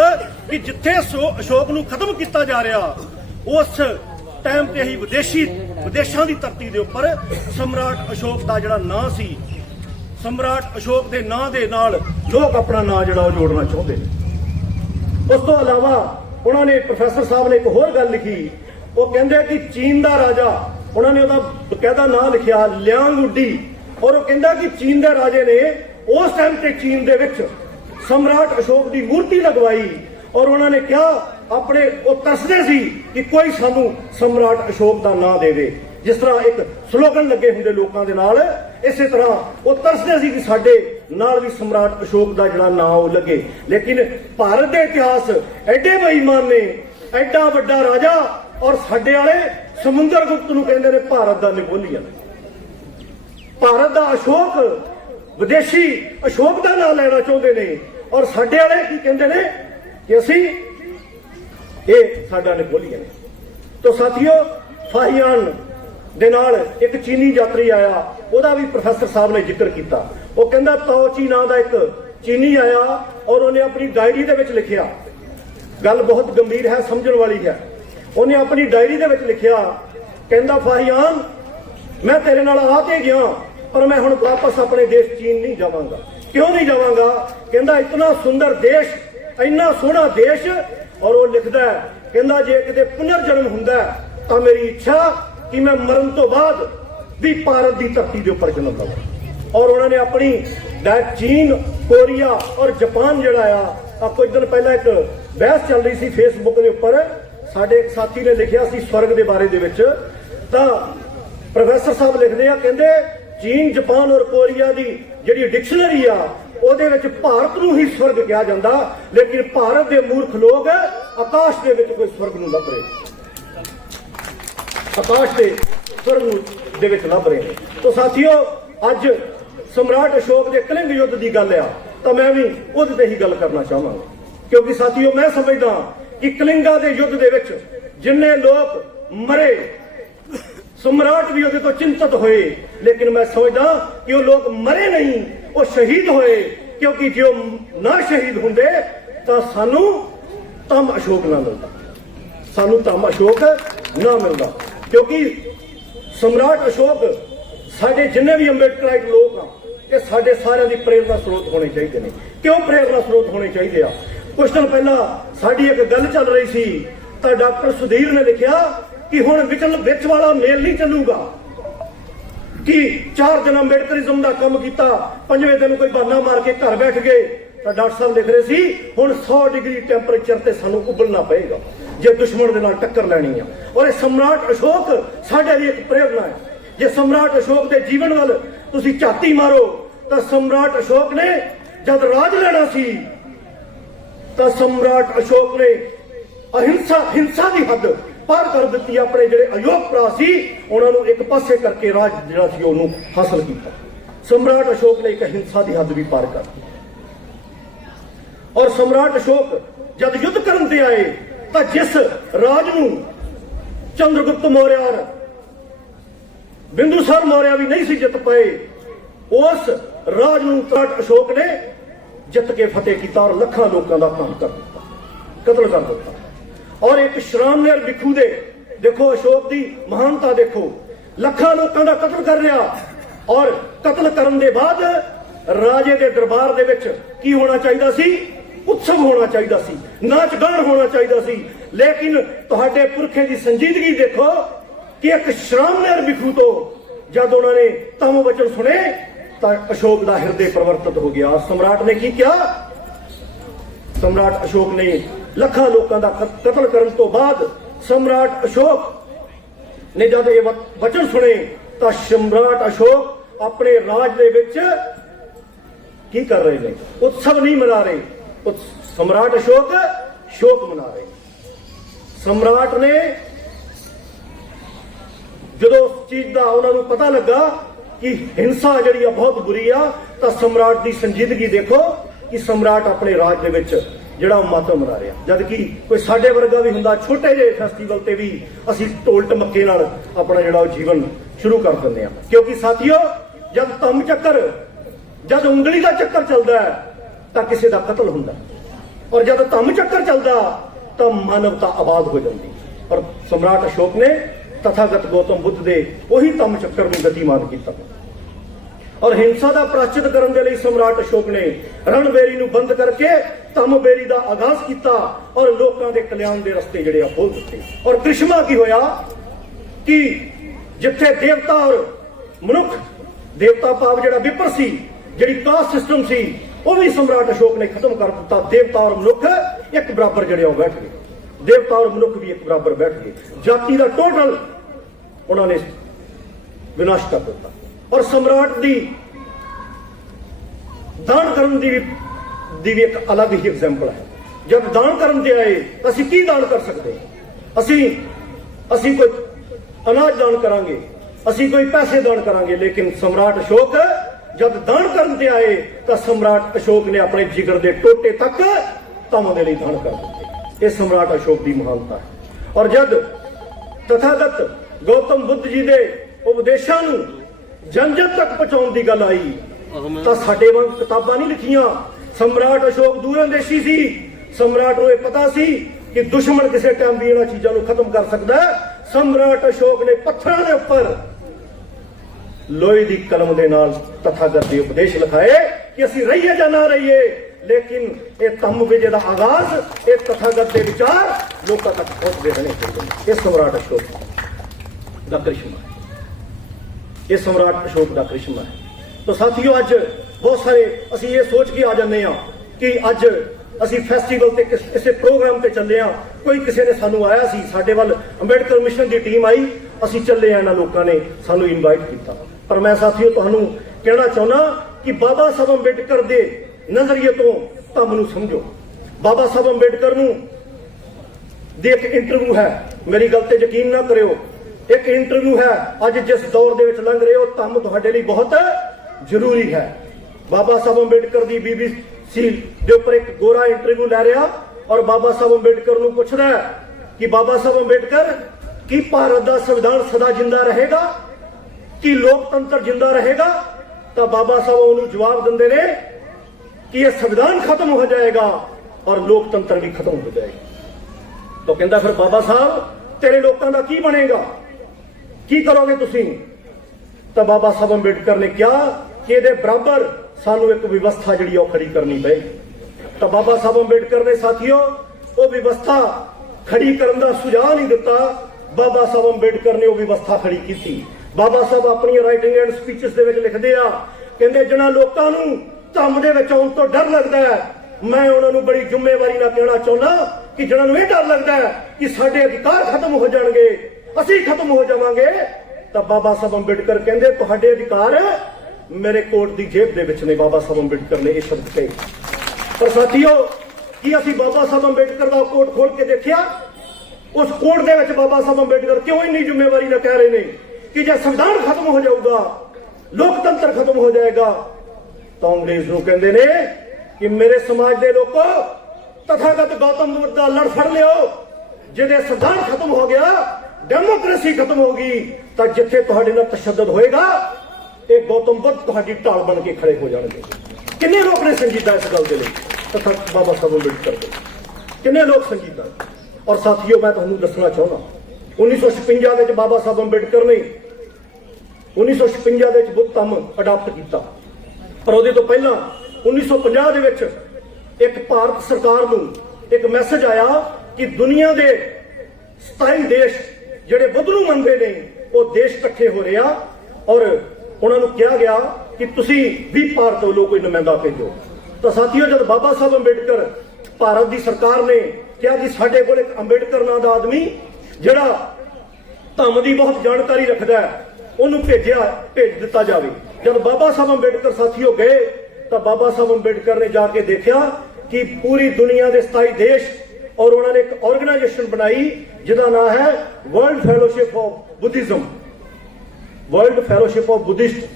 ਕਿ ਜਿੱਥੇ ਅਸ਼ੋਕ ਨੂੰ ਖਤਮ ਕੀਤਾ ਜਾ ਰਿਹਾ ਉਸ ਟਾਈਮ ਤੇ ਹੀ ਵਿਦੇਸ਼ਾਂ ਦੀ ਧਰਤੀ ਦੇ ਉੱਪਰ ਸਮਰਾਟ ਅਸ਼ੋਕ ਦਾ ਜਿਹੜਾ ਨਾਂ ਸੀ, ਸਮਰਾਟ ਅਸ਼ੋਕ ਦੇ ਨਾਂ ਦੇ ਨਾਲ ਲੋਕ ਆਪਣਾ ਨਾਂ ਜਿਹੜਾ ਉਹ ਜੋੜਨਾ ਚਾਹੁੰਦੇ ਨੇ। ਉਸ ਤੋਂ ਇਲਾਵਾ ਉਹਨਾਂ ਨੇ, ਪ੍ਰੋਫੈਸਰ ਸਾਹਿਬ ਨੇ ਇੱਕ ਹੋਰ ਗੱਲ ਲਿਖੀ। ਉਹ ਕਹਿੰਦੇ ਕਿ ਚੀਨ ਦਾ ਰਾਜਾ, ਉਹਨਾਂ ਨੇ ਉਹਦਾ ਬਕਾਇਦਾ ਨਾਂ ਲਿਖਿਆ ਲਿਆਂਗ ਉਡੀ, ਔਰ ਉਹ ਕਹਿੰਦਾ ਕਿ ਚੀਨ ਦੇ ਰਾਜੇ ਨੇ ਉਸ ਟਾਈਮ ਤੇ ਚੀਨ ਦੇ ਵਿੱਚ ਸਮਰਾਟ ਅਸ਼ੋਕ ਦੀ ਮੂਰਤੀ ਲਗਵਾਈ ਔਰ ਉਹਨਾਂ ਨੇ ਕਿਹਾ, ਆਪਣੇ ਉਹ ਤਰਸਦੇ ਸੀ ਕਿ ਕੋਈ ਸਾਨੂੰ ਸਮਰਾਟ ਅਸ਼ੋਕ ਦਾ ਨਾਂ ਦੇਵੇ। ਜਿਸ ਤਰ੍ਹਾਂ ਇੱਕ ਸਲੋਗਨ ਲੱਗੇ ਹੁੰਦੇ ਲੋਕਾਂ ਦੇ ਨਾਲ, ਇਸੇ ਤਰ੍ਹਾਂ ਉਹ ਤਰਸਦੇ ਸੀ ਕਿ ਸਾਡੇ ਨਾਲ ਵੀ ਸਮਰਾਟ ਅਸ਼ੋਕ ਦਾ ਜਿਹੜਾ ਨਾਂ ਉਹ ਲੱਗੇ। ਲੇਕਿਨ ਭਾਰਤ ਦੇ ਇਤਿਹਾਸ ਐਡੇ ਬੇਈਮਾਨ ਨੇ, ਐਡਾ ਵੱਡਾ ਰਾਜਾ ਔਰ ਸਾਡੇ ਵਾਲੇ ਸਮੁੰਦਰ ਗੁਪਤ ਨੂੰ ਕਹਿੰਦੇ ਨੇ ਭਾਰਤ ਦਾ ਨੇਪੋਲੀਅਨ। ਭਾਰਤ ਦਾ ਅਸ਼ੋਕ, ਵਿਦੇਸ਼ੀ ਅਸ਼ੋਕ ਦਾ ਨਾਂ ਲੈਣਾ ਚਾਹੁੰਦੇ ਨੇ ਔਰ ਸਾਡੇ ਵਾਲੇ ਕੀ ਕਹਿੰਦੇ ਨੇ ਕਿ ਅਸੀਂ, ਇਹ ਸਾਡਾ ਨੇਪੋਲੀਅਨ। ਤਾਂ ਸਾਥੀਓ, ਫਾਹੀਆਨ ਦੇ ਨਾਲ ਇੱਕ ਚੀਨੀ ਯਾਤਰੀ ਆਇਆ, ਉਹਦਾ ਵੀ ਪ੍ਰੋਫੈਸਰ ਸਾਹਿਬ ਨੇ ਜ਼ਿਕਰ ਕੀਤਾ। ਉਹ ਕਹਿੰਦਾ ਤਾਓਚੀ ਨਾਂ ਦਾ ਇੱਕ ਚੀਨੀ ਆਇਆ ਔਰ ਉਹਨੇ ਆਪਣੀ ਡਾਇਰੀ ਦੇ ਵਿੱਚ ਲਿਖਿਆ, ਗੱਲ ਬਹੁਤ ਗੰਭੀਰ ਹੈ, ਸਮਝਣ ਵਾਲੀ ਹੈ। ਉਹਨੇ ਆਪਣੀ ਡਾਇਰੀ ਦੇ ਵਿੱਚ ਲਿਖਿਆ, ਕਹਿੰਦਾ ਫਾਹੀਆਨ, ਮੈਂ ਤੇਰੇ ਨਾਲ ਆ ਕੇ ਗਿਆ ਪਰ ਮੈਂ ਹੁਣ ਵਾਪਸ ਆਪਣੇ ਦੇਸ਼ ਚੀਨ ਨਹੀਂ ਜਾਵਾਂਗਾ। ਕਿਉਂ ਨਹੀਂ ਜਾਵਾਂਗਾ? ਕਹਿੰਦਾ ਇਤਨਾ ਸੁੰਦਰ ਦੇਸ਼, ਇੰਨਾ ਸੋਹਣਾ ਦੇਸ਼। ਔਰ ਉਹ ਲਿਖਦਾ, ਕਹਿੰਦਾ ਜੇ ਕਿਤੇ ਪੁਨਰ ਜਨਮ ਹੁੰਦਾ ਤਾਂ ਮੇਰੀ ਇੱਛਾ ਕਿ ਮੈਂ ਮਰਨ ਤੋਂ ਬਾਅਦ ਵੀ ਭਾਰਤ ਦੀ ਧਰਤੀ ਦੇ ਉੱਪਰ ਜਨਮ ਲਵਾਂ। ਔਰ ਉਹਨਾਂ ਨੇ ਆਪਣੀ ਚੀਨ, ਕੋਰੀਆ ਔਰ ਜਾਪਾਨ ਜਿਹੜਾ ਆ ਕੁਝ ਦਿਨ ਪਹਿਲਾਂ ਇੱਕ ਬਹਿਸ ਚੱਲ ਰਹੀ ਸੀ ਫੇਸਬੁੱਕ ਦੇ ਉੱਪਰ, ਸਾਡੇ ਇੱਕ ਸਾਥੀ ਨੇ ਲਿਖਿਆ ਸੀ ਸਵਰਗ ਦੇ ਬਾਰੇ ਦੇ ਵਿੱਚ। ਤਾਂ ਪ੍ਰੋਫੈਸਰ ਸਾਹਿਬ ਲਿਖਦੇ ਆ, ਕਹਿੰਦੇ ਚੀਨ, ਜਾਪਾਨ ਔਰ ਕੋਰੀਆ ਦੀ ਜਿਹੜੀ ਡਿਕਸ਼ਨਰੀ ਆ ਉਹਦੇ ਵਿੱਚ ਭਾਰਤ ਨੂੰ ਹੀ ਸਵਰਗ ਕਿਹਾ ਜਾਂਦਾ, ਲੇਕਿਨ ਭਾਰਤ ਦੇ ਮੂਰਖ ਲੋਕ ਆਕਾਸ਼ ਦੇ ਵਿੱਚ ਕੋਈ ਸਵਰਗ ਨੂੰ ਲੱਭ ਰਹੇ, ਆਕਾਸ਼ ਦੇ ਸਵਰਗ ਦੇ ਵਿੱਚ ਲੱਭ ਰਹੇ ਨੇ। ਤਾਂ ਸਾਥੀਓ, ਅੱਜ ਸਮਰਾਟ ਅਸ਼ੋਕ ਦੇ ਕਲਿੰਗ ਯੁੱਧ ਦੀ ਗੱਲ ਆ ਤਾਂ ਮੈਂ ਵੀ ਉਹਦੇ ਤੇ ਹੀ ਗੱਲ ਕਰਨਾ ਚਾਹਾਂਗਾ। ਕਿਉਂਕਿ ਸਾਥੀਓ, ਮੈਂ ਸਮਝਦਾ ਕਿ ਕਲਿੰਗਾ ਦੇ ਯੁੱਧ ਦੇ ਵਿੱਚ ਜਿੰਨੇ ਲੋਕ ਮਰੇ, ਸਮਰਾਟ ਵੀ ਉਹਦੇ ਤੋਂ ਚਿੰਤਤ ਹੋਏ, ਲੇਕਿਨ ਮੈਂ ਸਮਝਦਾ ਕਿ ਉਹ ਲੋਕ ਮਰੇ ਨਹੀਂ, ਉਹ ਸ਼ਹੀਦ ਹੋਏ। ਕਿਉਂਕਿ ਜੇ ਉਹ ਨਾ ਸ਼ਹੀਦ ਹੁੰਦੇ ਤਾਂ ਸਾਨੂੰ ਧੰਮ ਅਸ਼ੋਕ ਨਾ ਮਿਲਦਾ, ਸਾਨੂੰ ਧੰਮ ਅਸ਼ੋਕ ਨਾ ਮਿਲਦਾ। ਕਿਉਂਕਿ ਸਮਰਾਟ ਅਸ਼ੋਕ ਸਾਡੇ ਜਿੰਨੇ ਵੀ ਅੰਬੇਡਕਰਾਈਟ ਲੋਕ ਆ, ਇਹ ਸਾਡੇ ਸਾਰਿਆਂ ਦੀ ਪ੍ਰੇਰਨਾ ਸਰੋਤ ਹੋਣੇ ਚਾਹੀਦੇ ਨੇ। ਕਿਉਂ ਪ੍ਰੇਰਨਾ ਸਰੋਤ ਹੋਣੇ ਚਾਹੀਦੇ ਆ? ਕੁਝ ਦਿਨ ਪਹਿਲਾਂ ਸਾਡੀ ਇੱਕ ਗੱਲ ਚੱਲ ਰਹੀ ਸੀ ਤਾਂ ਡਾਕਟਰ ਸੁਧੀਰ ਨੇ ਲਿਖਿਆ ਕਿ ਹੁਣ ਵਿੱਚ ਵਾਲਾ ਮੇਲ ਨਹੀਂ ਚੱਲੂਗਾ, ਕਿ 4 ਦਿਨ ਅੰਬੇਡਕਰਿਜ਼ਮ ਦਾ ਕੰਮ ਕੀਤਾ, 5ਵੇਂ ਦਿਨ ਕੋਈ ਬਹਾਨਾ ਮਾਰ ਕੇ ਘਰ ਬੈਠ ਗਏ। ਤਾਂ ਡਾਕਟਰ ਸਾਹਿਬ ਲਿਖ ਰਹੇ ਸੀ ਹੁਣ 100 ਡਿਗਰੀ ਟੈਂਪਰੇਚਰ ਤੇ ਸਾਨੂੰ ਉਬਲਣਾ ਪਏਗਾ ਜੇ ਦੁਸ਼ਮਣ ਦੇ ਨਾਲ ਟੱਕਰ ਲੈਣੀ ਆ। ਔਰ ਇਹ ਸਮਰਾਟ ਅਸ਼ੋਕ ਸਾਡੇ ਲਈ ਇੱਕ ਪ੍ਰੇਰਨਾ ਹੈ। ਜੇ ਸਮਰਾਟ ਅਸ਼ੋਕ ਦੇ ਜੀਵਨ ਵੱਲ ਤੁਸੀਂ ਝਾਤੀ ਮਾਰੋ ਤਾਂ ਸਮਰਾਟ ਅਸ਼ੋਕ ਨੇ ਜਦ ਰਾਜ ਲੈਣਾ ਸੀ ਤਾਂ ਸਮਰਾਟ ਅਸ਼ੋਕ ਨੇ ਹਿੰਸਾ ਦੀ ਹੱਦ ਪਾਰ ਕਰ ਦਿੱਤੀ। ਆਪਣੇ ਜਿਹੜੇ ਅਯੋਗ ਭਰਾ ਸੀ ਉਹਨਾਂ ਨੂੰ ਇੱਕ ਪਾਸੇ ਕਰਕੇ ਰਾਜ ਜਿਹੜਾ ਸੀ ਉਹਨੂੰ ਹਾਸਲ ਕੀਤਾ। ਸਮਰਾਟ ਅਸ਼ੋਕ ਨੇ ਇੱਕ ਹਿੰਸਾ ਦੀ ਹੱਦ ਵੀ ਪਾਰ ਕਰ ਦਿੱਤੀ। ਔਰ ਸਮਰਾਟ ਅਸ਼ੋਕ ਜਦ ਯੁੱਧ ਕਰਨ ਤੇ ਆਏ ਤਾਂ ਜਿਸ ਰਾਜ ਨੂੰ ਚੰਦਰਗੁਪਤ ਮੌਰਿਆ ਔਰ ਬਿੰਦੂਸਾਰ ਮੌਰਿਆ ਵੀ ਨਹੀਂ ਸੀ ਜਿੱਤ ਪਾਏ, ਉਸ ਰਾਜ ਨੂੰ ਸਮਰਾਟ ਅਸ਼ੋਕ ਨੇ ਜਿੱਤ ਕੇ ਫਤਿਹ ਕੀਤਾ ਔਰ ਲੱਖਾਂ ਲੋਕਾਂ ਦਾ ਕੰਮ ਕਰ ਦਿੱਤਾ। ਕਤਲ ਕਰ ਦਿੱਤਾ। ਔਰ ਇੱਕ ਸ਼੍ਰੋਮਣੀ ਵਿਖੂ ਦੇ ਦੇਖੋ ਅਸ਼ੋਕ ਦੀ ਮਹਾਨਤਾ ਦੇਖੋ, ਲੱਖਾਂ ਲੋਕਾਂ ਦਾ ਕਤਲ ਕਰ ਰਿਹਾ। ਔਰ ਕਤਲ ਕਰਨ ਦੇ ਬਾਅਦ ਰਾਜੇ ਦੇ ਦਰਬਾਰ ਦੇ ਵਿੱਚ ਕੀ ਹੋਣਾ ਚਾਹੀਦਾ ਸੀ? ਉਤਸਵ ਹੋਣਾ ਚਾਹੀਦਾ ਸੀ, ਨਾਚ ਗਾਣ ਹੋਣਾ ਚਾਹੀਦਾ ਸੀ। ਲੇਕਿਨ ਤੁਹਾਡੇ ਪੁਰਖੇ ਦੀ ਸੰਜੀਦਗੀ ਦੇਖੋ ਕਿ ਇੱਕ ਸ਼੍ਰੋਮਣੀ ਵਿਖੂ ਤੋਂ ਜਦ ਉਹਨਾਂ ਨੇ ਤਮ ਵਚਨ ਸੁਣੇ ਤਾਂ ਅਸ਼ੋਕ ਦਾ ਹਿਰਦੇ ਪਰਿਵਰਤਿਤ ਹੋ ਗਿਆ। ਸਮਰਾਟ ਨੇ ਕੀ ਕਿਹਾ? ਸਮਰਾਟ ਅਸ਼ੋਕ ਨੇ ਲੱਖਾਂ ਲੋਕਾਂ ਦਾ ਕਤਲ ਕਰਨ ਤੋਂ ਬਾਅਦ ਸਮਰਾਟ ਅਸ਼ੋਕ ਨੇ ਜਦ ਇਹ ਵਚਨ ਸੁਣੇ ਤਾਂ ਸਮਰਾਟ ਅਸ਼ੋਕ ਆਪਣੇ ਰਾਜ ਦੇ ਵਿੱਚ ਕੀ ਕਰ ਰਹੇ ਨੇ? ਉਤਸਵ ਨਹੀਂ ਮਨਾ ਰਹੇ। ਸਮਰਾਟ ਅਸ਼ੋਕ ਸ਼ੋਕ ਮਨਾ ਰਹੇ। ਸਮਰਾਟ ਨੇ ਜਦੋਂ ਉਸ ਚੀਜ਼ ਦਾ ਉਹਨਾਂ ਨੂੰ ਪਤਾ ਲੱਗਾ ਕਿ ਹਿੰਸਾ ਜਿਹੜੀ ਆ ਬਹੁਤ ਬੁਰੀ ਆ, ਤਾਂ ਸਮਰਾਟ ਦੀ ਸੰਜੀਦਗੀ ਦੇਖੋ ਕਿ ਸਮਰਾਟ ਆਪਣੇ ਰਾਜ ਦੇ ਵਿੱਚ ਜਿਹੜਾ ਉਹ ਮਾਤਮ ਮਨਾ ਰਿਹਾ। ਜਦ ਕਿ ਕੋਈ ਸਾਡੇ ਵਰਗਾ ਵੀ ਹੁੰਦਾ, ਛੋਟੇ ਜਿਹੇ ਫੈਸਟੀਵਲ ਤੇ ਵੀ ਅਸੀਂ ਢੋਲ ਢਮੱਕੇ ਨਾਲ ਆਪਣਾ ਜਿਹੜਾ ਉਹ ਜੀਵਨ ਸ਼ੁਰੂ ਕਰ ਦਿੰਦੇ ਆ। ਕਿਉਂਕਿ ਸਾਥੀਓ, ਜਦ ਧੰਮ ਚੱਕਰ, ਜਦ ਉਂਗਲੀ ਦਾ ਚੱਕਰ ਚੱਲਦਾ ਹੈ ਤਾਂ ਕਿਸੇ ਦਾ ਕਤਲ ਹੁੰਦਾ, ਔਰ ਜਦ ਧੰਮ ਚੱਕਰ ਚੱਲਦਾ ਤਾਂ ਮਾਨਵਤਾ ਆਬਾਦ ਹੋ ਜਾਂਦੀ। ਔਰ ਸਮਰਾਟ ਅਸ਼ੋਕ ਨੇ ਤਥਾਗਤ ਗੌਤਮ ਬੁੱਧ ਦੇ ਉਹੀ ਧੰਮ ਚੱਕਰ ਨੂੰ ਗਤੀਮਾਨ ਕੀਤਾ। ਔਰ ਹਿੰਸਾ ਦਾ ਪ੍ਰਾਚਿਤ ਕਰਨ ਦੇ ਲਈ ਸਮਰਾਟ ਅਸ਼ੋਕ ਨੇ ਰਣਬੇਰੀ ਨੂੰ ਬੰਦ ਕਰਕੇ ਧੰਮਬੇਰੀ ਦਾ ਆਗਾਜ਼ ਕੀਤਾ ਔਰ ਲੋਕਾਂ ਦੇ ਕਲਿਆਣ ਦੇ ਰਸਤੇ ਜਿਹੜੇ ਆ ਖੋਲ ਦਿੱਤੇ। ਔਰ ਕ੍ਰਿਸ਼ਮਾ ਕੀ ਹੋਇਆ ਕਿ ਜਿੱਥੇ ਦੇਵਤਾ ਔਰ ਮਨੁੱਖ, ਦੇਵਤਾ ਭਾਵ ਜਿਹੜਾ ਵਿਪਰ ਸੀ, ਜਿਹੜੀ ਕਾਸਟ ਸਿਸਟਮ ਸੀ, ਉਹ ਵੀ ਸਮਰਾਟ ਅਸ਼ੋਕ ਨੇ ਖਤਮ ਕਰ ਦਿੱਤਾ। ਦੇਵਤਾ ਔਰ ਮਨੁੱਖ ਇੱਕ ਬਰਾਬਰ ਜਿਹੜੇ ਉਹ ਬੈਠ ਗਏ। ਦੇਵਤਾ ਔਰ ਮਨੁੱਖ ਵੀ ਇੱਕ ਬਰਾਬਰ ਬੈਠ ਗਏ। ਜਾਤੀ ਦਾ ਟੋਟਲ ਉਹਨਾਂ ਨੇ ਵਿਨਾਸ਼ ਕਰ ਦਿੱਤਾ। ਔਰ ਸਮਰਾਟ ਦੀ ਦਾਨ ਕਰਨ ਦੀ ਵੀ ਇੱਕ ਅਲੱਗ ਹੀ ਐਗਜ਼ਾਮਪਲ ਹੈ। ਜਦ ਦਾਨ ਕਰਨ ਤੇ ਆਏ, ਅਸੀਂ ਕੀ ਦਾਨ ਕਰ ਸਕਦੇ? ਅਸੀਂ ਕੋਈ ਅਨਾਜ ਦਾਨ ਕਰਾਂਗੇ, ਅਸੀਂ ਕੋਈ ਪੈਸੇ ਦਾਨ ਕਰਾਂਗੇ, ਲੇਕਿਨ ਸਮਰਾਟ ਅਸ਼ੋਕ ਜਦ ਦਾਨ ਕਰਨ ਤੇ ਆਏ ਤਾਂ ਸਮਰਾਟ ਅਸ਼ੋਕ ਨੇ ਆਪਣੇ ਜਿਗਰ ਦੇ ਟੋਟੇ ਤੱਕ ਧੰਮ ਦੇ ਲਈ ਦਾਨ ਕਰ ਦਿੱਤੇ। ਇਹ ਸਮਰਾਟ ਅਸ਼ੋਕ ਦੀ ਮਹਾਨਤਾ ਹੈ। ਔਰ ਜਦ ਤਥਾਗਤ ਗੌਤਮ ਬੁੱਧ ਜੀ ਦੇ ਉਪਦੇਸ਼ਾਂ ਨੂੰ ਜਨ ਜਨ ਤੱਕ ਪਹੁੰਚਾਉਣ ਦੀ ਗੱਲ ਆਈ ਤਾਂ ਸਾਡੇ ਵਾਂਗ ਕਿਤਾਬਾਂ ਨਹੀਂ ਲਿਖੀਆਂ। ਸਮਰਾਟ ਅਸ਼ੋਕ ਦੂਰਅੰਦੇਸ਼ੀ ਸੀ। ਸਮਰਾਟ ਨੂੰ ਇਹ ਪਤਾ ਸੀ ਕਿ ਦੁਸ਼ਮਣ ਕਿਸੇ ਟਾਈਮ ਵੀ ਇਹਨਾਂ ਚੀਜ਼ਾਂ ਨੂੰ ਖਤਮ ਕਰ ਸਕਦਾ ਹੈ। ਸਮਰਾਟ ਅਸ਼ੋਕ ਨੇ ਪੱਥਰਾਂ ਦੇ ਉੱਪਰ ਲੋਹੇ ਦੀ ਕਲਮ ਦੇ ਨਾਲ ਤਥਾਗਤ ਦੇ ਉਪਦੇਸ਼ ਲਿਖਾਏ ਕਿ ਅਸੀਂ ਰਹੀਏ ਜਾਂ ਨਾ ਰਹੀਏ, ਲੇਕਿਨ ਇਹ ਧੰਮ ਵਿਜੇ ਦਾ ਆਗਾਜ਼, ਇਹ ਤਥਾਗਤ ਦੇ ਵਿਚਾਰ ਲੋਕਾਂ ਤੱਕ ਪਹੁੰਚਦੇ ਰਹਿਣੇ ਚਾਹੀਦੇ। ਇਹ ਸਮਰਾਟ ਅਸ਼ੋਕ ਦਾ ਕ੍ਰਿਸ਼ਮਾ ਹੈ। ਇਹ ਸਮਰਾਟ ਅਸ਼ੋਕ ਦਾ ਕ੍ਰਿਸ਼ਮਾ ਹੈ। ਤਾਂ ਸਾਥੀਓ, ਅੱਜ ਬਹੁਤ ਸਾਰੇ ਅਸੀਂ ਇਹ ਸੋਚ ਕੇ ਆ ਜਾਂਦੇ ਹਾਂ ਕਿ ਅੱਜ ਅਸੀਂ ਫੈਸਟੀਵਲ ਤੇ ਕਿਸੇ ਪ੍ਰੋਗਰਾਮ ਤੇ ਚੱਲੇ ਆ। ਕੋਈ ਕਿਸੇ ਨੇ ਸਾਨੂੰ ਆਇਆ ਸੀ, ਸਾਡੇ ਵੱਲ ਅੰਬੇਡਕਰ ਮਿਸ਼ਨ ਦੀ ਟੀਮ ਆਈ, ਅਸੀਂ ਚੱਲੇ ਆ, ਇਹਨਾਂ ਲੋਕਾਂ ਨੇ ਸਾਨੂੰ ਇਨਵਾਈਟ ਕੀਤਾ। ਪਰ ਮੈਂ ਸਾਥੀਓ ਤੁਹਾਨੂੰ ਕਹਿਣਾ ਚਾਹੁੰਦਾ ਕਿ ਬਾਬਾ ਸਾਹਿਬ ਅੰਬੇਡਕਰ ਦੇ ਨਜ਼ਰੀਏ ਤੋਂ ਧੰਮ ਨੂੰ ਸਮਝੋ। ਬਾਬਾ ਸਾਹਿਬ ਅੰਬੇਡਕਰ ਨੂੰ ਦੀ ਇੱਕ ਇੰਟਰਵਿਊ ਹੈ, ਮੇਰੀ ਗੱਲ ਤੇ ਯਕੀਨ ਨਾ ਕਰਿਓ, ਇੱਕ ਇੰਟਰਵਿਊ ਹੈ। ਅੱਜ ਜਿਸ ਦੌਰ ਦੇ ਵਿੱਚ ਲੰਘ ਰਹੇ ਹੋ, ਧੰਮ ਤੁਹਾਡੇ ਲਈ ਬਹੁਤ ਜ਼ਰੂਰੀ ਹੈ। ਬਾਬਾ ਸਾਹਿਬ ਅੰਬੇਡਕਰ ਦੀ BBC ਦੇ ਉੱਪਰ ਇੱਕ ਗੋਰਾ ਇੰਟਰਵਿਊ ਲੈ ਰਿਹਾ ਔਰ ਬਾਬਾ ਸਾਹਿਬ ਅੰਬੇਡਕਰ ਨੂੰ ਪੁੱਛਦਾ ਕਿ ਬਾਬਾ ਸਾਹਿਬ ਅੰਬੇਡਕਰ, ਕੀ ਭਾਰਤ ਦਾ ਸੰਵਿਧਾਨ ਸਦਾ ਜਿੰਦਾ ਰਹੇਗਾ? ਕੀ ਲੋਕਤੰਤਰ ਜਿੰਦਾ ਰਹੇਗਾ? ਤਾਂ ਬਾਬਾ ਸਾਹਿਬ ਉਹਨੂੰ ਜਵਾਬ ਦਿੰਦੇ ਨੇ ਕਿ ਇਹ ਸੰਵਿਧਾਨ ਖਤਮ ਹੋ ਜਾਏਗਾ ਔਰ ਲੋਕਤੰਤਰ ਵੀ ਖਤਮ ਹੋ ਜਾਏਗਾ। ਤਾਂ ਕਹਿੰਦਾ ਫਿਰ ਬਾਬਾ ਸਾਹਿਬ, ਤੇਰੇ ਲੋਕਾਂ ਦਾ ਕੀ ਬਣੇਗਾ? ਕੀ ਕਰੋਗੇ ਤੁਸੀਂ? ਤਾਂ ਬਾਬਾ ਸਾਹਿਬ ਅੰਬੇਡਕਰ ਨੇ ਕਿਹਾ ਕਿ ਇਹਦੇ ਬਰਾਬਰ ਸਾਨੂੰ ਇੱਕ ਵਿਵਸਥਾ ਜਿਹੜੀ ਉਹ ਖੜੀ ਕਰਨੀ ਪਏਗੀ। ਤਾਂ ਬਾਬਾ ਸਾਹਿਬ ਅੰਬੇਡਕਰ ਨੇ ਸਾਥੀਓ ਉਹ ਵਿਵਸਥਾ ਖੜੀ ਕਰਨ ਦਾ ਸੁਝਾਅ ਨਹੀਂ ਦਿੱਤਾ। ਬਾਬਾ ਸਾਹਿਬ ਅੰਬੇਡਕਰ ਨੇ ਉਹ ਵਿਵਸਥਾ ਖੜੀ ਕੀਤੀ। ਬਾਬਾ ਸਾਹਿਬ ਆਪਣੀਆਂ ਰਾਈਟਿੰਗ ਐਂਡ ਸਪੀਚਸ ਦੇ ਵਿੱਚ ਲਿਖਦੇ ਆ, ਕਹਿੰਦੇ ਜਿਹਨਾਂ ਲੋਕਾਂ ਨੂੰ ਧੰਮ ਦੇ ਵਿੱਚ ਆਉਣ ਤੋਂ ਡਰ ਲੱਗਦਾ ਹੈ, ਮੈਂ ਉਹਨਾਂ ਨੂੰ ਬੜੀ ਜ਼ਿੰਮੇਵਾਰੀ ਨਾਲ ਕਹਿਣਾ ਚਾਹੁੰਦਾ ਕਿ ਜਿਹਨਾਂ ਨੂੰ ਇਹ ਡਰ ਲੱਗਦਾ ਹੈ ਕਿ ਸਾਡੇ ਅਧਿਕਾਰ ਖਤਮ ਹੋ ਜਾਣਗੇ, ਅਸੀਂ ਖਤਮ ਹੋ ਜਾਵਾਂਗੇ, ਤਾਂ ਬਾਬਾ ਸਾਹਿਬ ਅੰਬੇਡਕਰ ਕਹਿੰਦੇ ਤੁਹਾਡੇ ਅਧਿਕਾਰ ਮੇਰੇ ਕੋਟ ਦੀ ਜੇਬ ਦੇ ਵਿੱਚ ਨੇ। ਬਾਬਾ ਸਾਹਿਬ ਅੰਬੇਡਕਰ ਨੇ ਇਹ ਸ਼ਬਦ ਕਹੇ। ਪਰ ਸਾਥੀਓ, ਕੀ ਅਸੀਂ ਬਾਬਾ ਸਾਹਿਬ ਅੰਬੇਡਕਰ ਦਾ ਕੋਟ ਖੋਲ ਕੇ ਦੇਖਿਆ? ਉਸ ਕੋਟ ਦੇ ਵਿੱਚ ਬਾਬਾ ਸਾਹਿਬ ਅੰਬੇਡਕਰ ਕਿਉਂ ਇੰਨੀ ਜ਼ਿੰਮੇਵਾਰੀ ਨਾਲ ਕਹਿ ਰਹੇ ਨੇ ਕਿ ਜੇ ਸੰਵਿਧਾਨ ਖਤਮ ਹੋ ਜਾਊਗਾ, ਲੋਕਤੰਤਰ ਖਤਮ ਹੋ ਜਾਏਗਾ, ਤਾਂ ਅੰਗਰੇਜ਼ ਨੂੰ ਕਹਿੰਦੇ ਨੇ ਕਿ ਮੇਰੇ ਸਮਾਜ ਦੇ ਲੋਕੋ, ਤਥਾਗਤ ਗੌਤਮ ਬੁੱਧ ਦਾ ਲੜ ਫੜ ਲਿਓ। ਜਿਹਦੇ ਸੰਵਿਧਾਨ ਖਤਮ ਹੋ ਗਿਆ, ਡੈਮੋਕ੍ਰੇਸੀ ਖਤਮ ਹੋ ਗਈ, ਤਾਂ ਜਿੱਥੇ ਤੁਹਾਡੇ ਨਾਲ ਤਸ਼ੱਦਦ ਹੋਏਗਾ, ਇਹ ਗੌਤਮ ਬੁੱਧ ਤੁਹਾਡੀ ਢਾਲ ਬਣ ਕੇ ਖੜੇ ਹੋ ਜਾਣਗੇ। ਕਿੰਨੇ ਲੋਕ ਨੇ ਸੰਜੀਦਾ ਇਸ ਗੱਲ ਦੇ ਲਈ? ਤਥਾ ਬਾਬਾ ਸਾਹਿਬ ਅੰਬੇਡਕਰ ਦੇ ਕਿੰਨੇ ਲੋਕ ਸੰਗੀਤ ਹਨ। ਔਰ ਸਾਥੀਓ, ਮੈਂ ਤੁਹਾਨੂੰ ਦੱਸਣਾ ਚਾਹੁੰਦਾ 1956 ਦੇ ਵਿੱਚ ਬਾਬਾ ਸਾਹਿਬ ਅੰਬੇਡਕਰ ਨੇ 1956 ਦੇ ਵਿੱਚ ਬੁੱਧ ਧੰਮ ਅਡਾਪਟ ਕੀਤਾ, ਪਰ ਉਹਦੇ ਤੋਂ ਪਹਿਲਾਂ 1950 ਦੇ ਵਿੱਚ ਇੱਕ ਭਾਰਤ ਸਰਕਾਰ ਨੂੰ ਇੱਕ ਮੈਸੇਜ ਆਇਆ ਕਿ ਦੁਨੀਆ ਦੇ 27 ਦੇਸ਼ ਜਿਹੜੇ ਬੁੱਧ ਨੂੰ ਮੰਨਦੇ ਨੇ ਉਹ ਦੇਸ਼ ਇਕੱਠੇ ਹੋ ਰਹੇ ਆ, ਔਰ ਉਹਨਾਂ ਨੂੰ ਕਿਹਾ ਗਿਆ ਕਿ ਤੁਸੀਂ ਵੀ ਭਾਰਤ ਵੱਲੋਂ ਕੋਈ ਨੁਮਾਇੰਦਾ ਭੇਜੋ। ਤਾਂ ਸਾਥੀਓ, ਜਦ ਬਾਬਾ ਸਾਹਿਬ ਅੰਬੇਡਕਰ ਭਾਰਤ ਦੀ ਸਰਕਾਰ ਨੇ ਕਿਹਾ ਕਿ ਸਾਡੇ ਕੋਲ ਇੱਕ ਅੰਬੇਡਕਰ ਨਾਂ ਦਾ ਆਦਮੀ ਜਿਹੜਾ ਧੰਮ ਦੀ ਬਹੁਤ ਜਾਣਕਾਰੀ ਰੱਖਦਾ ਹੈ, ਉਹਨੂੰ ਭੇਜ ਦਿੱਤਾ ਜਾਵੇ। ਜਦ ਬਾਬਾ ਸਾਹਿਬ ਅੰਬੇਡਕਰ ਸਾਥੀਓ ਗਏ ਤਾਂ ਬਾਬਾ ਸਾਹਿਬ ਅੰਬੇਡਕਰ ਨੇ ਜਾ ਕੇ ਦੇਖਿਆ ਕਿ ਪੂਰੀ ਦੁਨੀਆ ਦੇ 27 ਦੇਸ਼, ਔਰ ਉਹਨਾਂ ਨੇ ਇੱਕ ਆਰਗੇਨਾਈਜੇਸ਼ਨ ਬਣਾਈ ਜਿਹਦਾ ਨਾਮ ਹੈ world fellowship of Buddhism, world fellowship of Buddhist.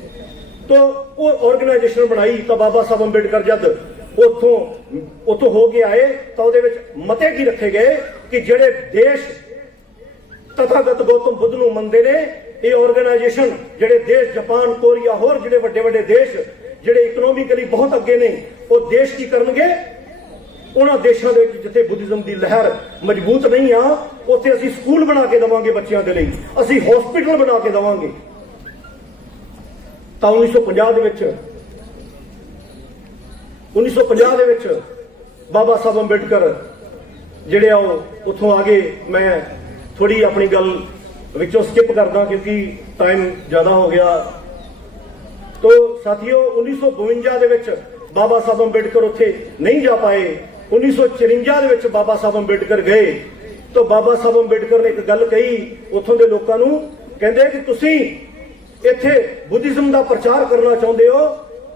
तो वो ऑर्गेनाइजेशन बनाई। तो बाबा साहब अंबेडकर जद उतों हो के आए तो ਉਹਦੇ ਵਿੱਚ ਮਤੇ ਕੀ ਰੱਖੇ ਗਏ ਕਿ ਜਿਹੜੇ ਦੇਸ਼ ਤਥਾਗਤ ਗੌਤਮ ਬੁੱਧ ਨੂੰ ਮੰਨਦੇ ਨੇ, ਇਹ ਆਰਗੇਨਾਈਜੇਸ਼ਨ ਜਿਹੜੇ ਦੇਸ਼ ਜਾਪਾਨ, ਕੋਰੀਆ, ਹੋਰ ਜਿਹੜੇ ਵੱਡੇ ਵੱਡੇ ਦੇਸ਼ ਜਿਹੜੇ ਇਕਨੋਮਿਕਲੀ ਬਹੁਤ ਅੱਗੇ ਨੇ, ਉਹ ਦੇਸ਼ ਕੀ ਕਰਨਗੇ, ਉਹਨਾਂ ਦੇਸ਼ਾਂ ਦੇ ਵਿੱਚ ਜਿੱਥੇ ਬੁੱਧਿਜ਼ਮ ਦੀ ਲਹਿਰ ਮਜ਼ਬੂਤ ਨਹੀਂ ਆ, ਉੱਥੇ ਅਸੀਂ ਸਕੂਲ ਬਣਾ ਕੇ ਦੇਵਾਂਗੇ ਬੱਚਿਆਂ ਦੇ ਲਈ, ਅਸੀਂ ਹਸਪੀਟਲ ਬਣਾ ਕੇ ਦੇਵਾਂਗੇ। ਤਾਂ 1950 ਦੇ ਵਿੱਚ ਬਾਬਾ ਸਾਹਿਬ ਅੰਬੇਡਕਰ ਜਿਹੜੇ ਆ ਉਹ ਉੱਥੋਂ ਆ ਗਏ। ਮੈਂ ਥੋੜੀ ਆਪਣੀ ਗੱਲ ਵਿੱਚੋਂ ਸਕਿਪ ਕਰਦਾ ਕਿਉਂਕਿ ਟਾਈਮ ਜ਼ਿਆਦਾ ਹੋ ਗਿਆ। ਤੋ ਸਾਥੀਓ, 1952 ਦੇ ਵਿੱਚ ਬਾਬਾ ਸਾਹਿਬ ਅੰਬੇਡਕਰ ਉੱਥੇ ਨਹੀਂ ਜਾ ਪਾਏ। 1954 ਦੇ ਵਿੱਚ ਬਾਬਾ ਸਾਹਿਬ ਅੰਬੇਡਕਰ ਗਏ ਤਾਂ ਬਾਬਾ ਸਾਹਿਬ ਅੰਬੇਡਕਰ ਨੇ ਇੱਕ ਗੱਲ ਕਹੀ ਉੱਥੋਂ ਦੇ ਲੋਕਾਂ ਨੂੰ, ਕਹਿੰਦੇ ਕਿ ਤੁਸੀਂ ਇੱਥੇ ਬੁੱਧਿਜ਼ਮ ਦਾ ਪ੍ਰਚਾਰ ਕਰਨਾ ਚਾਹੁੰਦੇ ਹੋ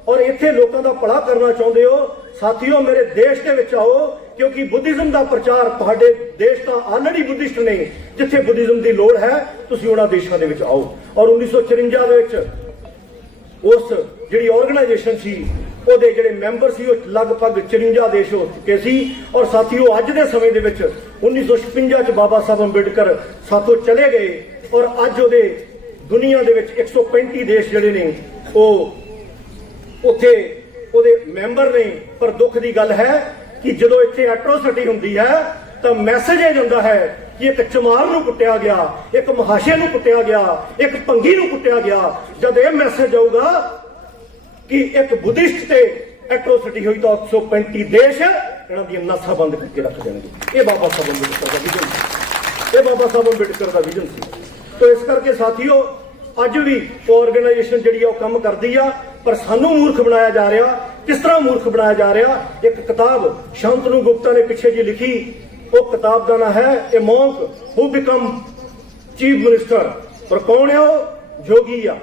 ਔਰ ਇੱਥੇ ਲੋਕਾਂ ਦਾ ਭਲਾ ਕਰਨਾ ਚਾਹੁੰਦੇ ਹੋ, ਸਾਥੀਓ ਮੇਰੇ ਦੇਸ਼ ਦੇ ਵਿੱਚ ਆਓ, ਕਿਉਂਕਿ ਬੁੱਧਿਜ਼ਮ ਦਾ ਪ੍ਰਚਾਰ ਤੁਹਾਡੇ ਦੇਸ਼ ਤਾਂ ਆਲਰੇਡੀ ਬੁੱਧਿਸਟ ਨੇ, ਜਿੱਥੇ ਬੁੱਧਿਜ਼ਮ ਦੀ ਲੋੜ ਹੈ ਤੁਸੀਂ ਉਹਨਾਂ ਦੇਸ਼ਾਂ ਦੇ ਵਿੱਚ ਆਓ। ਔਰ 1954 ਦੇ ਵਿੱਚ ਉਸ ਜਿਹੜੀ ਆਰਗੇਨਾਈਜੇਸ਼ਨ ਸੀ ਉਹਦੇ ਜਿਹੜੇ ਮੈਂਬਰ ਸੀ ਉਹ ਲਗਭਗ 54 ਦੇਸ਼ ਹੋ ਚੁੱਕੇ ਸੀ। ਔਰ ਸਾਥੀਓ, ਅੱਜ ਦੇ ਸਮੇਂ ਦੇ ਵਿੱਚ 1956 ਚ ਬਾਬਾ ਸਾਹਿਬ ਅੰਬੇਡਕਰ ਸਾਥੋਂ ਚਲੇ ਗਏ ਔਰ ਅੱਜ ਉਹਦੇ ਦੁਨੀਆ ਦੇ ਵਿੱਚ 135 ਦੇਸ਼ ਜਿਹੜੇ ਨੇ ਉਹ ਉੱਥੇ ਉਹਦੇ ਮੈਂਬਰ ਨੇ। ਪਰ ਦੁੱਖ ਦੀ ਗੱਲ ਹੈ ਕਿ ਜਦੋਂ ਇੱਥੇ ਐਟਰੋਸਿਟੀ ਹੁੰਦੀ ਹੈ ਤਾਂ ਮੈਸੇਜ ਇਹ ਜਾਂਦਾ ਹੈ ਕਿ ਇੱਕ ਚਮਾਰ ਨੂੰ ਕੁੱਟਿਆ ਗਿਆ, ਇੱਕ ਮਹਾਸ਼ੇ ਨੂੰ ਕੁੱਟਿਆ ਗਿਆ, ਇੱਕ ਭੰਗੀ ਨੂੰ ਕੁੱਟਿਆ ਗਿਆ। ਜਦ ਇਹ ਮੈਸੇਜ ਆਊਗਾ ਕਿ ਇੱਕ ਬੁੱਧਿਸਟ ਤੇ ਐਟਰੋਸਿਟੀ ਹੋਈ ਤਾਂ 135 ਦੇਸ਼ ਇਹਨਾਂ ਦੀਆਂ ਨਾਸਾਂ ਬੰਦ ਕਰਕੇ ਰੱਖ ਦੇਣਗੇ। ਇਹ ਬਾਬਾ ਸਾਹਿਬ ਅੰਬੇਡਕਰ ਦਾ ਵਿਜ਼ਨ ਸੀ, ਇਹ ਬਾਬਾ ਸਾਹਿਬ ਅੰਬੇਡਕਰ ਦਾ ਵਿਜ਼ਨ ਸੀ। तो इस करके साथियों, अज भी ऑर्गेनाइजेशन जी काम करती आ, पर सानू मूर्ख बनाया जा रहा। किस तरह मूर्ख बनाया जा रहा? एक किताब शांतनु गुप्ता ने पिछे जी लिखी, वो किताब का नाम है ए monk who become chief minister. पर कौन है वो? जोगी आ।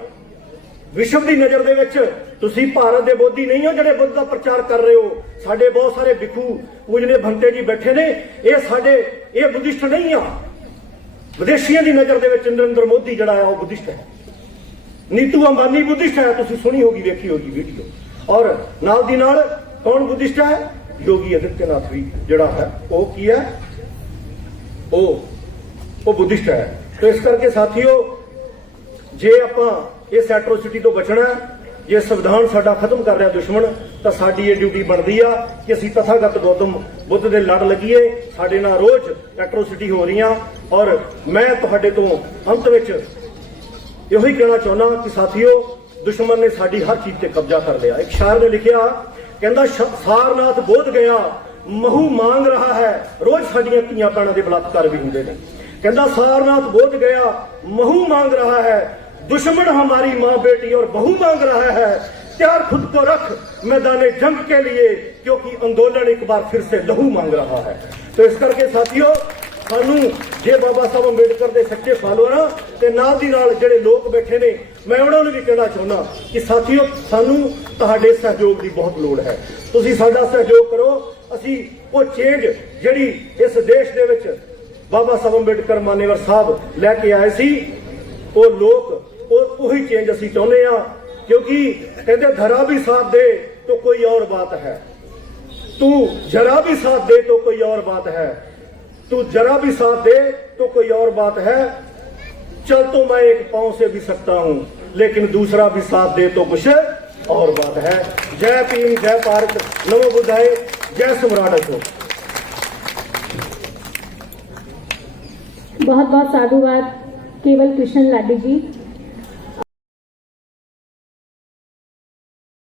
विश्व की नज़र दे विच तुसीं भारत के बोधी नहीं हो जिहड़े बुद्ध का प्रचार कर रहे हो। साडे बहुत सारे भिखू पूजने भंते जी बैठे ने, ये बुद्धिस्ट नहीं आ। विदेशियों की नज़र दे विच नरेंद्र मोदी जिहड़ा है वो बुद्धिस्ट है, नीतू अंबानी बुद्धिस्ट है, तुसीं सुनी होगी, देखी होगी वीडियो। और नाल दी नाल कौन बुद्धिस्ट है? योगी आदित्यनाथ भी जिहड़ा है वो की है, वो बुद्धिस्ट है। तो इस करके साथियों, जे आपां इस एट्रोसिटी तो बचना, जे संविधान साडा खत्म कर रहा दुश्मन, तो साडी ये ड्यूटी बनती आ कि असीं तथागत गौतम बुद्ध दे लड़ लगिए। साडे नाल रोज एट्रोसिटी हो रही। और मैं तुहाडे तो अंत विच इहो ही कहना चाहुंदा कि साथियों, दुश्मन ने साडी हर चीज ते कब्जा कर लिया। एक शायर ने लिखिया, कहंदा सारनाथ बोध गया महू मांग रहा है। रोज साडियां धीआं भैणां दे बलात्कार भी हुंदे ने। कहंदा सारनाथ बोध गया महू मांग रहा है, दुश्मन हमारी माँ बेटी और बहू मांग रहा है। तैयार खुद को रख मैदान जंग के लिए, क्योंकि आंदोलन एक बार फिर से लहू मांग रहा है। तो इस करके साथियों, सानू जे बाबा साहब अंबेडकर के सच्चे फॉलोअर ते नाल दी नाल जिहड़े लोग बैठे ने, मैं उन्हां नूं भी कहना चाहुंदा कि साथियों, सानू तुहाडे सहयोग की बहुत लोड़ है। तुसीं साडा सहयोग करो। असीं वो चेंज जिहड़ी इस देश दे विच बाबा साहब अंबेडकर मान्यवर साहब लैके आए सी, वो लोग वही चेंज असीं चाहुंदे आ। क्योंकि कहते धरा भी साथ दे तो कोई और बात है, तू जरा भी साथ दे तो कोई और बात है, तू जरा भी साथ दे तो कोई और बात है। चल तो मैं एक पांव से भी सकता हूं, लेकिन दूसरा भी साथ दे तो कुछ और बात है। जय भीम, जय भारत, नमो बुद्धाय, जय सम्राट अशोक। बहुत बहुत साधुवाद केवल कृष्ण लाडी जी।